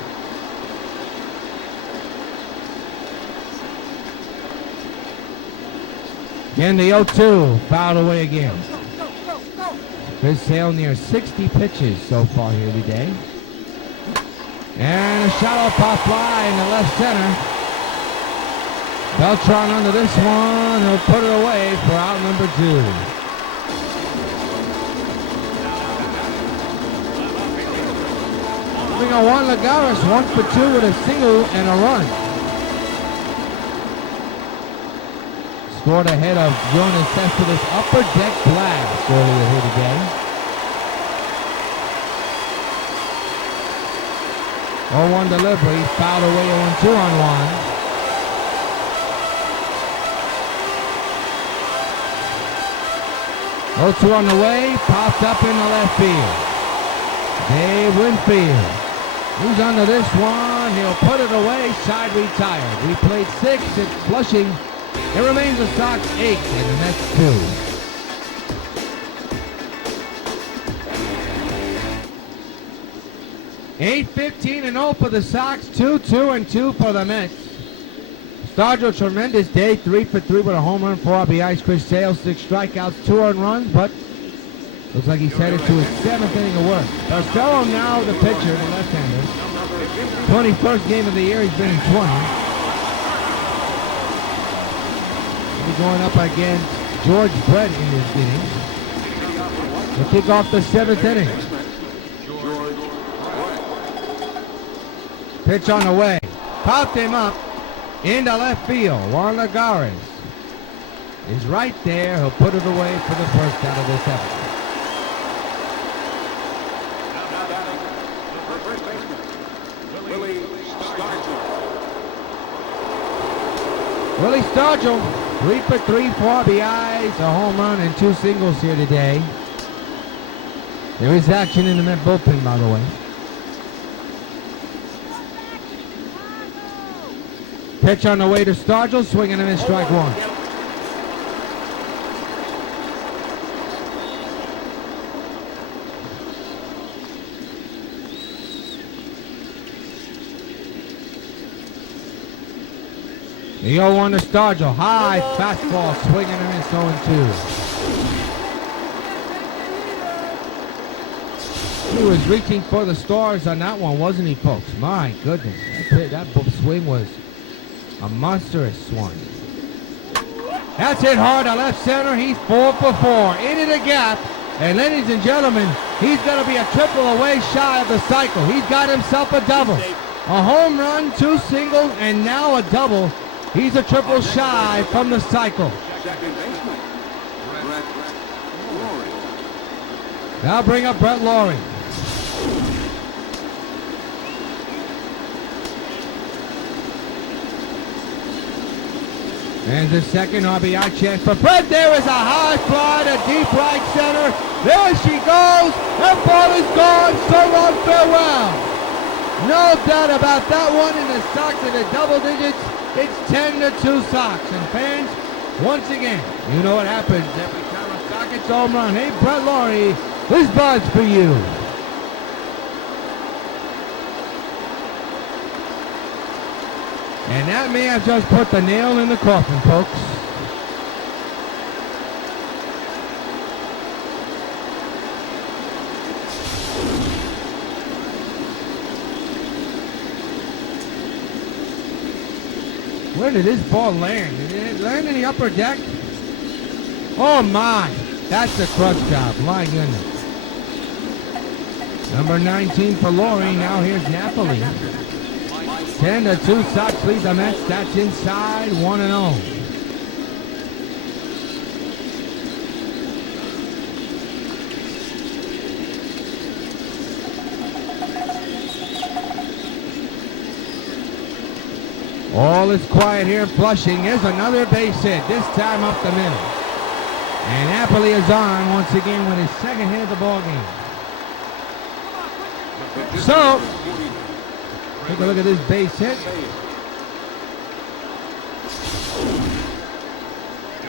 Again, the 0-2, fouled away again. Chris Sale near 60 pitches so far here today. And a shallow pop fly in the left center. Beltran under this one. He'll put it away for out number 2. We got Juan Lagares, 1 for 2 with a single and a run. Scored ahead of Jonas Cespedes upper deck blast earlier here today. 0-1 delivery, fouled away 0-2 on Juan. Oh, 2 on the way, popped up in the left field. Dave Winfield. Who's under this one? He'll put it away, side retired. We played 6 at Flushing. It remains the Sox 8 and the Mets 2. 8-15-0 for the Sox, 2-2-2 for the Mets. Stargell, tremendous day, 3 for 3 with a home run, 4 RBIs. Chris Sale, 6 strikeouts, 2 earned runs, but looks like he's headed to his 7th inning of work. Barcelo now the pitcher, the left-hander. 21st game of the year, he's been in 20. be going up against George Brett in this inning. We'll kick off the 7th inning. Pitch on the way. Popped him up into left field. Juan Lagares is right there. He'll put it away for the first out of the 7th. Willie Stargell, 3 for 3, 4 RBIs, a home run, and 2 singles here today. There is action in the Met bullpen, by the way. Pitch on the way to Stargell, swinging and miss, strike one. The 0-1 to Stargell, high fastball, swinging and miss, 0-2. He was reaching for the stars on that one, wasn't he, folks? My goodness, that swing was a monstrous one. That's hit hard to left center. He's 4 for 4 into the gap. And ladies and gentlemen, he's going to be a triple away shy of the cycle. He's got himself a double. A home run, 2 singles, and now a double. He's a triple shy from the cycle. Now bring up Brett Lawrie. And the second RBI chance for Brett. There is a high fly to deep right center. There she goes. That ball is gone. So long, farewell. No doubt about that one. In the Sox in the double digits. It's 10-2 Sox. And fans, once again, you know what happens every time a Sox gets home run. Hey, Brett Lawrie, this bud's for you. And that may have just put the nail in the coffin, folks. Where did this ball land? Did it land in the upper deck? Oh my, that's a crutch job, my goodness. Number 19 for Lawrie, now here's Napoli. 10-2 Sox lead the Mets. That's inside 1-0. All is quiet here in Flushing. There's another base hit, this time up the middle. And Napoli is on once again with his second hit of the ball game. So, take a look at this base hit.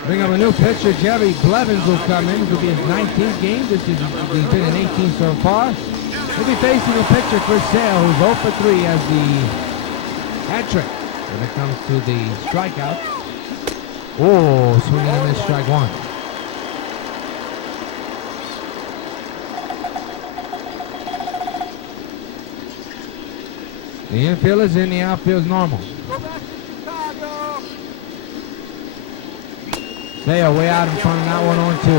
Bring up a new pitcher, Jerry Blevins will come in. This will be his 19th game. He's been in 18 so far. He'll be facing a pitcher, Chris Sale, who's 0 for 3 as the hat trick when it comes to the strikeout. Oh, swinging and miss, strike one. The infield is in, the outfield is normal. Sale way out in front of that one on 2.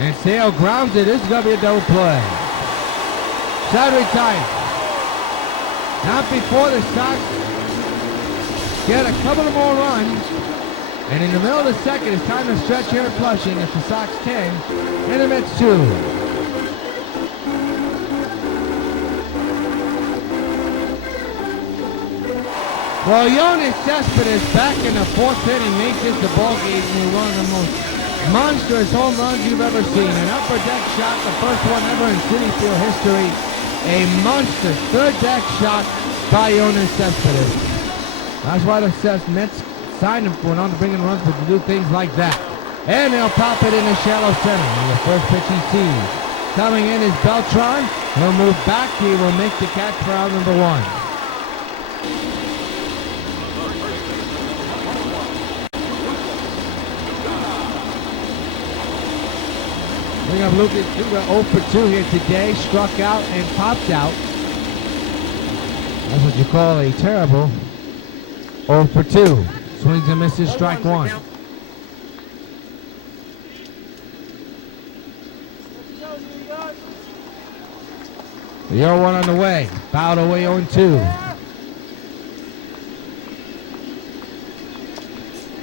And Sale grounds it. This is going to be a double play. Side retired. Not before the Sox get a couple of more runs. And in the middle of the second, it's time to stretch here at Flushing. It's the Sox 10 and the Mets 2. Well, Yoenis Cespedes back in the 4th inning makes this the ball game in one of the most monstrous home runs you've ever seen. An upper deck shot, the first one ever in CitiField history. A monster third deck shot by Yoenis Cespedes. That's why the Mets signed him for not to bring in runs, but to do things like that. And they'll pop it in the shallow center. And the first pitch he sees. Coming in is Beltran. He'll move back. He will make the catch for out number 1. We have Lucas Duda 0 for 2 here today. Struck out and popped out. That's what you call a terrible 0 for 2. Swings and misses, strike one. The 0-1 on the way. Fouled away 0-2.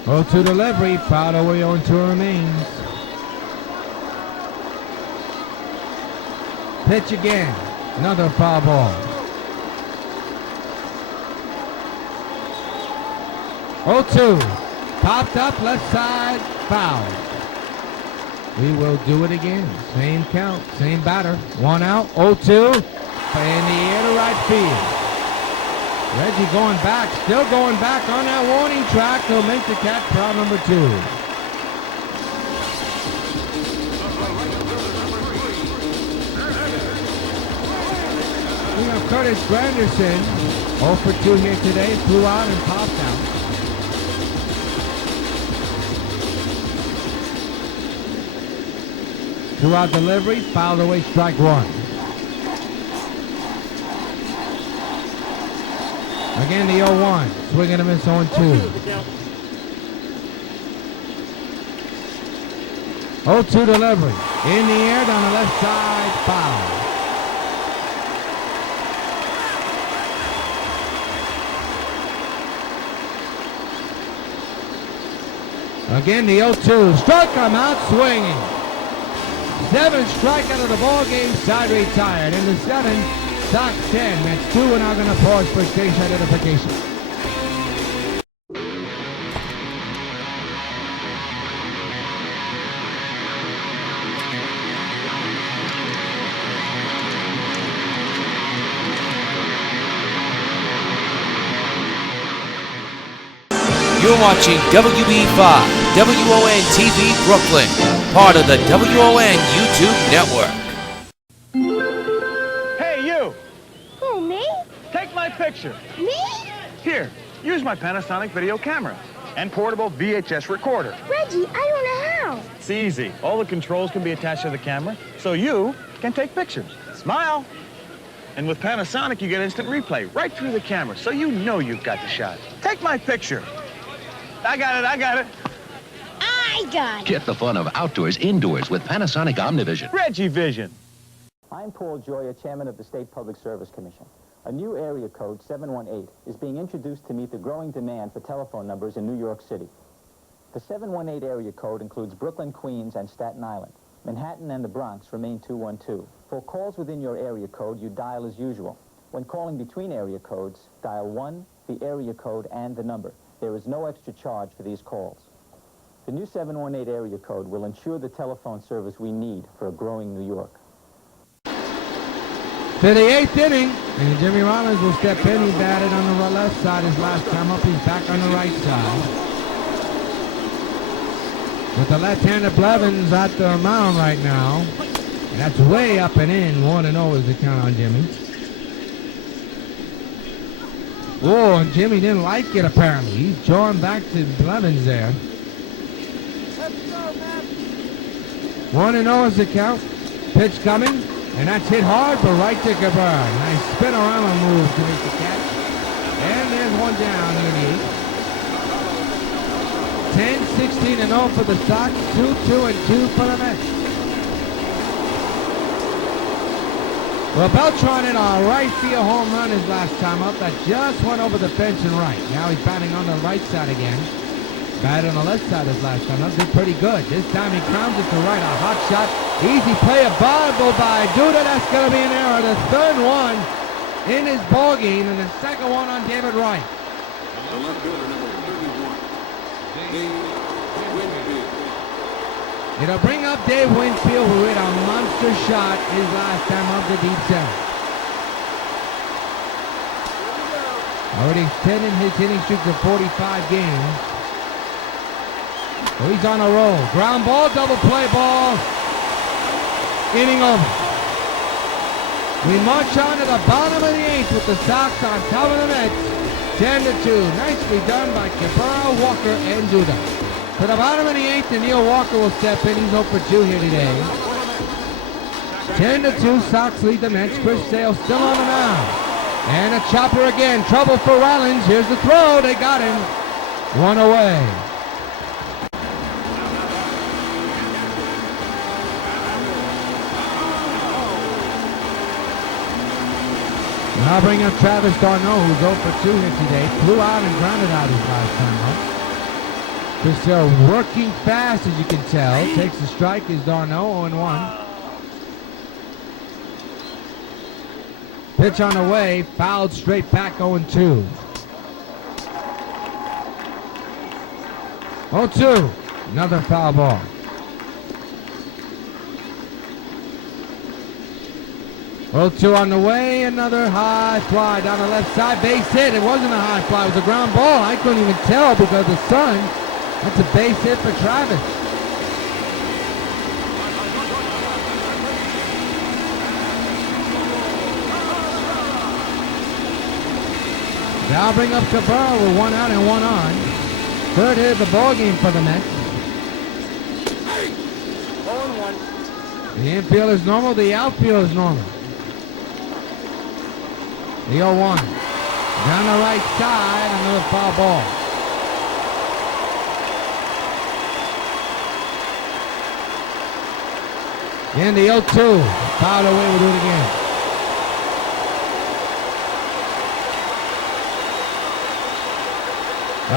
0-2 delivery. Fouled away 0-2 remains. Pitch again. Another foul ball. 0-2. Popped up, left side, foul. We will do it again. Same count, same batter. One out, 0-2. In the air to right field. Reggie going back, still going back on that warning track. He'll make the catch, foul number 2. We have Curtis Granderson, 0 for 2 here today. Flew out and popped out. Two-out delivery, fouled away, strike one. Again, the 0-1. Swing and a miss, 0-2. 0-2 delivery. In the air, down the left side, foul. Again, the 0-2. Struck him out swinging. 7 strikeout of the ball game. Side retired. In the 7, Sox 10. Mets 2. We're now going to pause for station identification. You're watching WB5, WON TV Brooklyn, part of the WON YouTube network. Hey, you! Who, me? Take my picture. Me? Here, use my Panasonic video camera and portable VHS recorder. Reggie, I don't know how. It's easy. All the controls can be attached to the camera, so you can take pictures. Smile! And with Panasonic, you get instant replay right through the camera, so you know you've got the shot. Take my picture. I got it, I got it. I got it. Get the fun of outdoors indoors with Panasonic Omnivision. Reggie Vision. I'm Paul Joya, chairman of the State Public Service Commission. A new area code, 718, is being introduced to meet the growing demand for telephone numbers in New York City. The 718 area code includes Brooklyn, Queens, and Staten Island. Manhattan and the Bronx remain 212. For calls within your area code, you dial as usual. When calling between area codes, dial 1, the area code, and the number. There is no extra charge for these calls. The new 718 area code will ensure the telephone service we need for a growing New York. To the 8th inning, and Jimmy Rollins will step in. He batted on the left side his last time up. He's back on the right side. With the left-handed Blevins at the mound right now. And that's way up and in. 1-0 is the count on Jimmy. Oh, and Jimmy didn't like it apparently. He's drawing back to Blevins there. 1-0 is the count. Pitch coming. And that's hit hard, but right to Cabrera. Nice spin-around move to make the catch. And there's one down here in the 8th. 10-16-0 for the Sox. 2-2-2 for the Mets. Well, Beltran in a right field home run his last time up. That just went over the fence and right. Now he's batting on the right side again. Batted on the left side his last time up. Did pretty good. This time he crowns it to right. A hot shot. Easy play. A ball by Duda. That's going to be an error. The third one in his ball game, and the second one on David Wright. The left fielder, number 31. It'll bring up Dave Winfield, who hit a monster shot his last time up the deep center. Already extending his hitting streak to 45 games. So he's on a roll. Ground ball, double play ball. Inning over. We march on to the bottom of the 8th with the Sox on top of the Mets. 10-2. Nicely done by Cabrera, Walker, and Duda. To the bottom of the 8th, and Neil Walker will step in. He's 0 for 2 here today. 10-2, Sox lead the Mets. Chris Sale still on the mound. And a chopper again. Trouble for Rollins. Here's the throw. They got him. One away. Now bring up Travis d'Arnaud, who's 0 for 2 here today. Flew out and grounded out his last time up. Chris Sale working fast, as you can tell. Takes the strike is d'Arnaud, 0-1. Pitch on the way, fouled straight back, 0-2. 0-2, another foul ball. Oh, 2 on the way, another high fly down the left side, base hit. It wasn't a high fly, it was a ground ball. I couldn't even tell because of the sun. That's a base hit for Travis. Now bring up Cabrera with 1 out and 1 on. Third hit of the ball game for the Mets. 0-1. The infield is normal, the outfield is normal. The 0-1. Down the right side, another foul ball. And the 0-2. Fouled away, we'll do it again.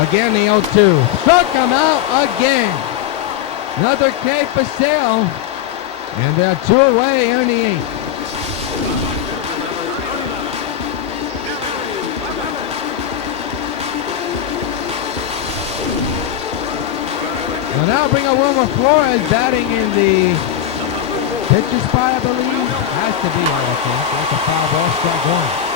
Again, the 0-2. Struck him out again. Another K for Sale. And they're 2 away here in the 8th. Well, now bring up Wilmer Flores batting in the pitcher spot, I believe. Has to be, I think. That's a foul ball, strike 1.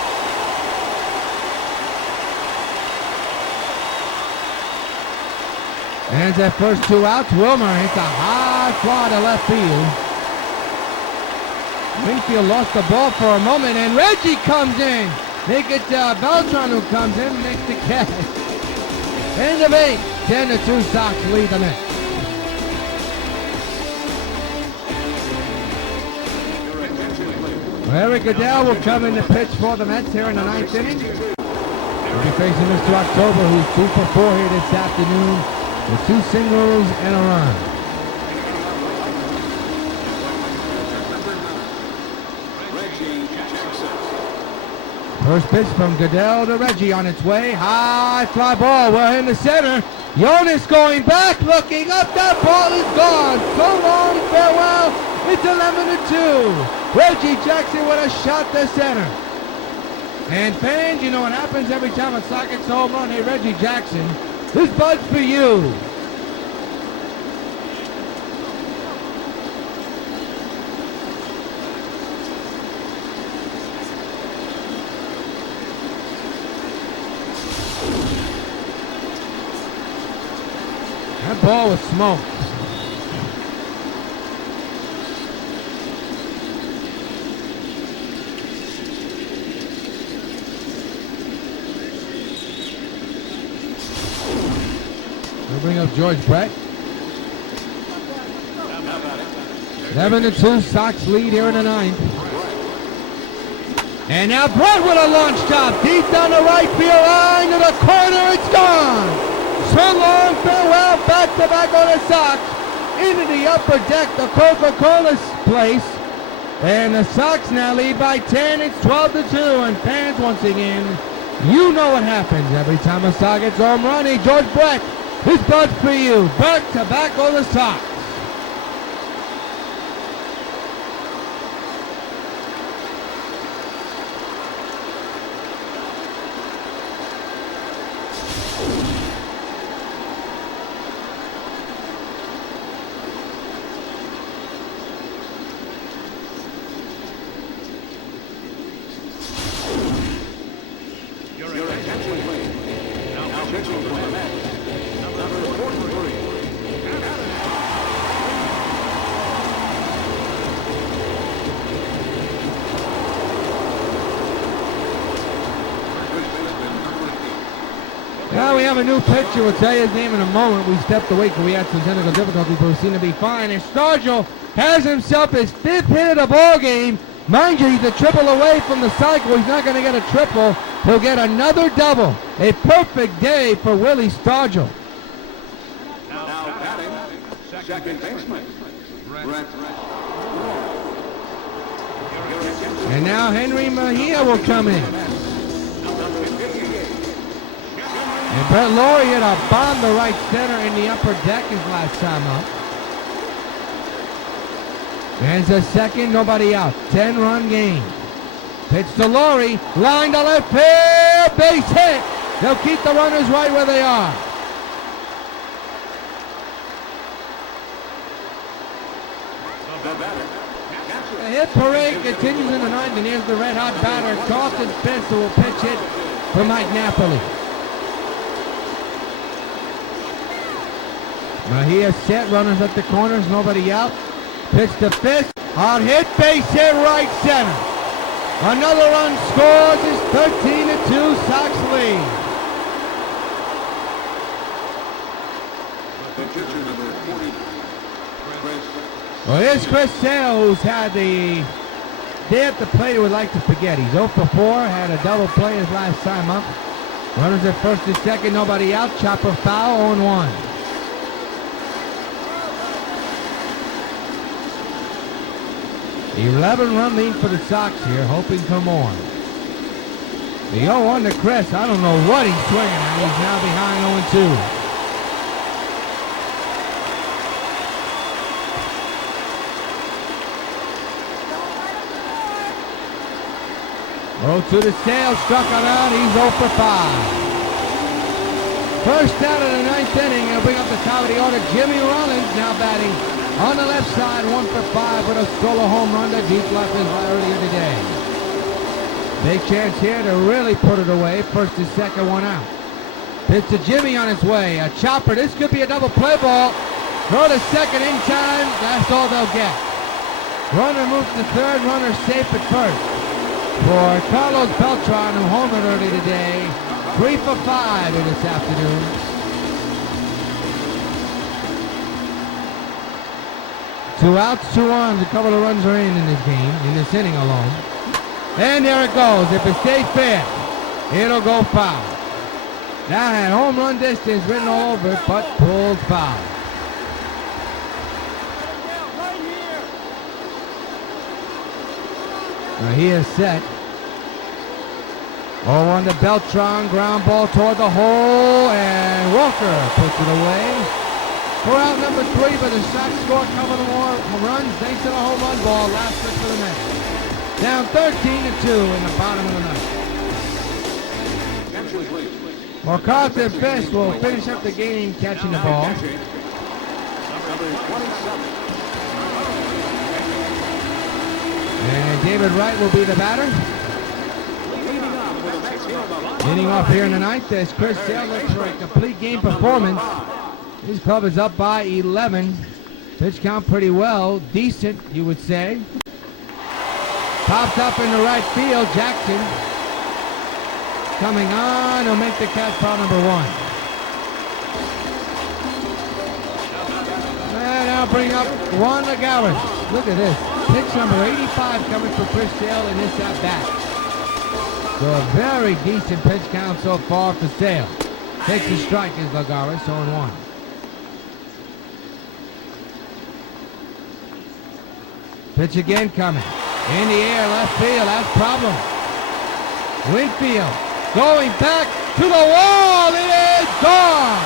And that first 2 outs, Wilmer hits a high fly to left field. Wingfield lost the ball for a moment, and Reggie comes in. They get Beltran who comes in, makes the catch. End of 8, 10-2, Sox lead the Mets. Eric Goodell will come in to pitch for the Mets here in the 9th inning. We'll be facing Mr. October, who's 2 for 4 here this afternoon with 2 singles and a run. First pitch from Goodell to Reggie on its way. High fly ball. We're in the center. Jonas going back, looking up. That ball is gone. So long, farewell. It's 11-2. Reggie Jackson with a shot to center. And fans, you know what happens every time a Sox gets a home run. Hey, Reggie Jackson, this bud's for you. That ball was smoked. We'll bring up George Brett. 11-2, Sox lead here in the 9th. And now Brett with a launch top deep down the right field line to the corner. It's gone. So long, farewell, back-to-back on the Sox into the upper deck, the Coca-Cola place. And the Sox now lead by 10. It's 12-2. And fans, once again, you know what happens every time a Sox gets home run. Hey, George Brett, this bud's for you. Back-to-back on the Sox. Now we have a new pitcher. We'll tell you his name in a moment. We stepped away because we had some technical difficulties, but we seem to be fine. And Stargell has himself his 5th hit of the ball game. Mind you, he's a triple away from the cycle. He's not going to get a triple. He'll get another double. A perfect day for Willie Stargell. Now batting, second baseman, Brett. And now Henry Mejia will come in. And Brett Lawrie hit a bomb to right center in the upper deck his last time up. There's a second, nobody out. 10-run game. Pitch to Lawrie, line to left field, base hit. They'll keep the runners right where they are. The hit parade continues in the ninth, and here's the red-hot batter, Carlton Fisk, who will pitch it for Mike Napoli. Mejia set, runners at the corners, nobody out. Pitch to Fisk, hard hit, base hit, right center. Another run scores, it's 13-2, Sox lead. Well, here's Chris Sale, who's had the day at the plate he would like to forget. He's 0 for 4, had a double play his last time up. Runners at first and second, nobody out. Chopper foul, 0-1. The 11-run lead for the Sox here, hoping for more. The 0-1 to Chris, I don't know what he's swinging at. He's now behind 0-2. 0-2 to Sale, struck him out, he's 0 for 5. First out of the ninth inning, he'll bring up the top of the order. Jimmy Rollins now batting on the left side, 1 for 5 with a solo home run to deep left earlier today. Big chance here to really put it away. First and second, 1 out. Pitch to Jimmy on his way. A chopper, this could be a double play ball. Throw to second in time, that's all they'll get. Runner moves to third, runner safe at first. For Carlos Beltran, who homered early today, 3 for 5 in this afternoon. Two outs, 2 on. A couple of runs are in this game, in this inning alone. And there it goes. If it stays fair, it'll go foul. Now had home run distance written all over it, but pulled foul. Now he is set. 0-1 to Beltran, ground ball toward the hole, and Walker puts it away. For out number 3, but the Sox score a couple of more runs thanks to the home run ball. Last pitch for the Mets. Down 13-2 in the bottom of the ninth. Well, Carlton Fisk will finish up the game catching the ball. And David Wright will be the batter. Leading off here in the ninth as Chris Sale looks for a complete game performance. His club is up by 11. Pitch count pretty well. Decent, you would say. Popped up in the right field. Jackson coming on. He'll make the catch, foul number 1. And I'll bring up Juan Lagares. Look at this. Pitch number 85 coming for Chris Sale in this at-bat. So a very decent pitch count so far for Sale. Takes a strike as Lagares, 0-1. Pitch again coming. In the air, left field, that's a problem. Winfield going back to the wall, it is gone!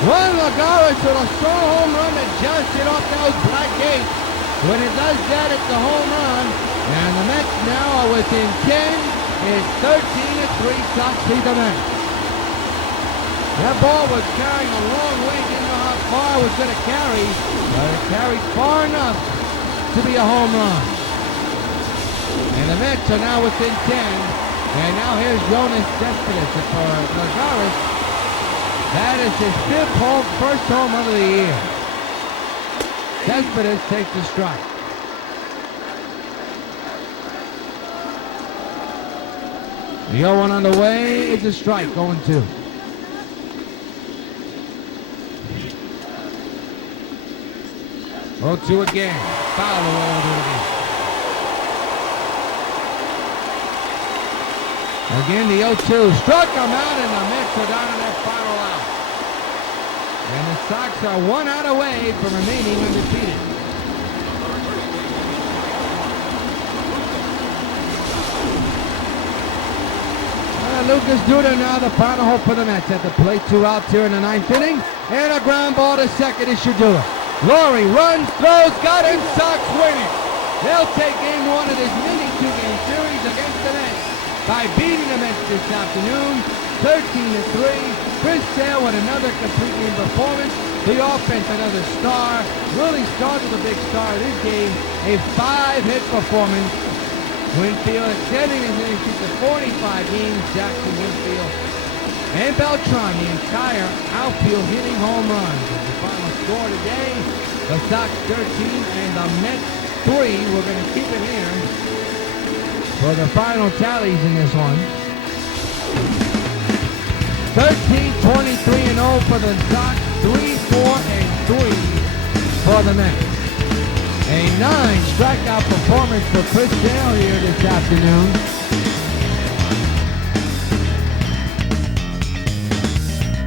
Juan Lagares with a strong home run to just hit off those black gates. When it does that, it's a home run. And the Mets now are within 10. It's 13-3, Sox beat the Mets. That ball was carrying a long way, didn't know how far it was going to carry, but it carried far enough to be a home run. And the Mets are now within 10. And now here's Jonas Cespedes for Lagares. That is his 5th first home run of the year. Cespedes takes the strike. The 0-1 on the way. It's a strike, 0-2. 0-2 again. Foul away. We'll do it again. Again, the 0-2. Struck him out, and the Mets are down to their final out. And the Sox are 1 out away from remaining undefeated. Lucas Duda now the final hope for the Mets at the plate. 2 outs here in the 9th inning. And a ground ball to second is Shadua. Laurie runs, throws, got him, Sox winning. They'll take game 1 of this mini 2-game series against the Mets by beating the Mets this afternoon, 13-3. Chris Sale with another complete game performance. The offense, another star. Really started the big star of this game. A 5-hit performance. Winfield extending his innings to 45 games. Jackson, Winfield, and Beltran, the entire outfield hitting home runs. The final score today, the Sox 13 and the Mets 3. We're going to keep it here for the final tallies in this one. 13, 23-0 for the Sox, 3-4-3 for the Mets. A 9 strikeout performance for Chris Sale here this afternoon.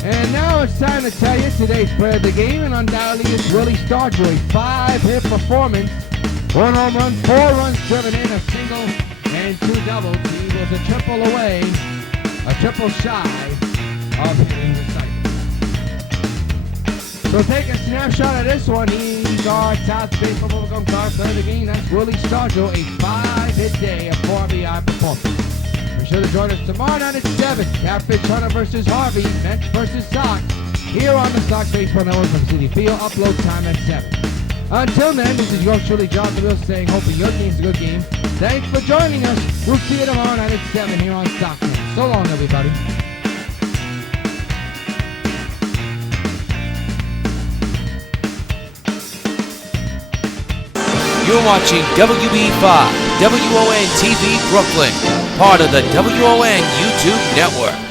And now it's time to tell you today's player of the game, and undoubtedly it's Willie Stargell. A 5-hit performance, 1 home run, 4 runs driven in, a single, and 2 doubles. He was a triple away, a triple shy of hitting the cycle. So take a snapshot of this one. He's our top baseball bubblegum card player of the game. That's Willie Stargell, a 5-hit day, a 4 RBI performance. Be sure to join us tomorrow night at 7. Catfish Hunter versus Harvey, Mets versus Sox, here on the Sox Baseball Network from CitiField. Upload time at 7. Until then, this is yours truly, John DeVille, saying, hoping your game's a good game. Thanks for joining us. We'll see you tomorrow night at 7 here on Sox Net. So long, everybody. You're watching WB5, WON TV Brooklyn, part of the WON YouTube Network.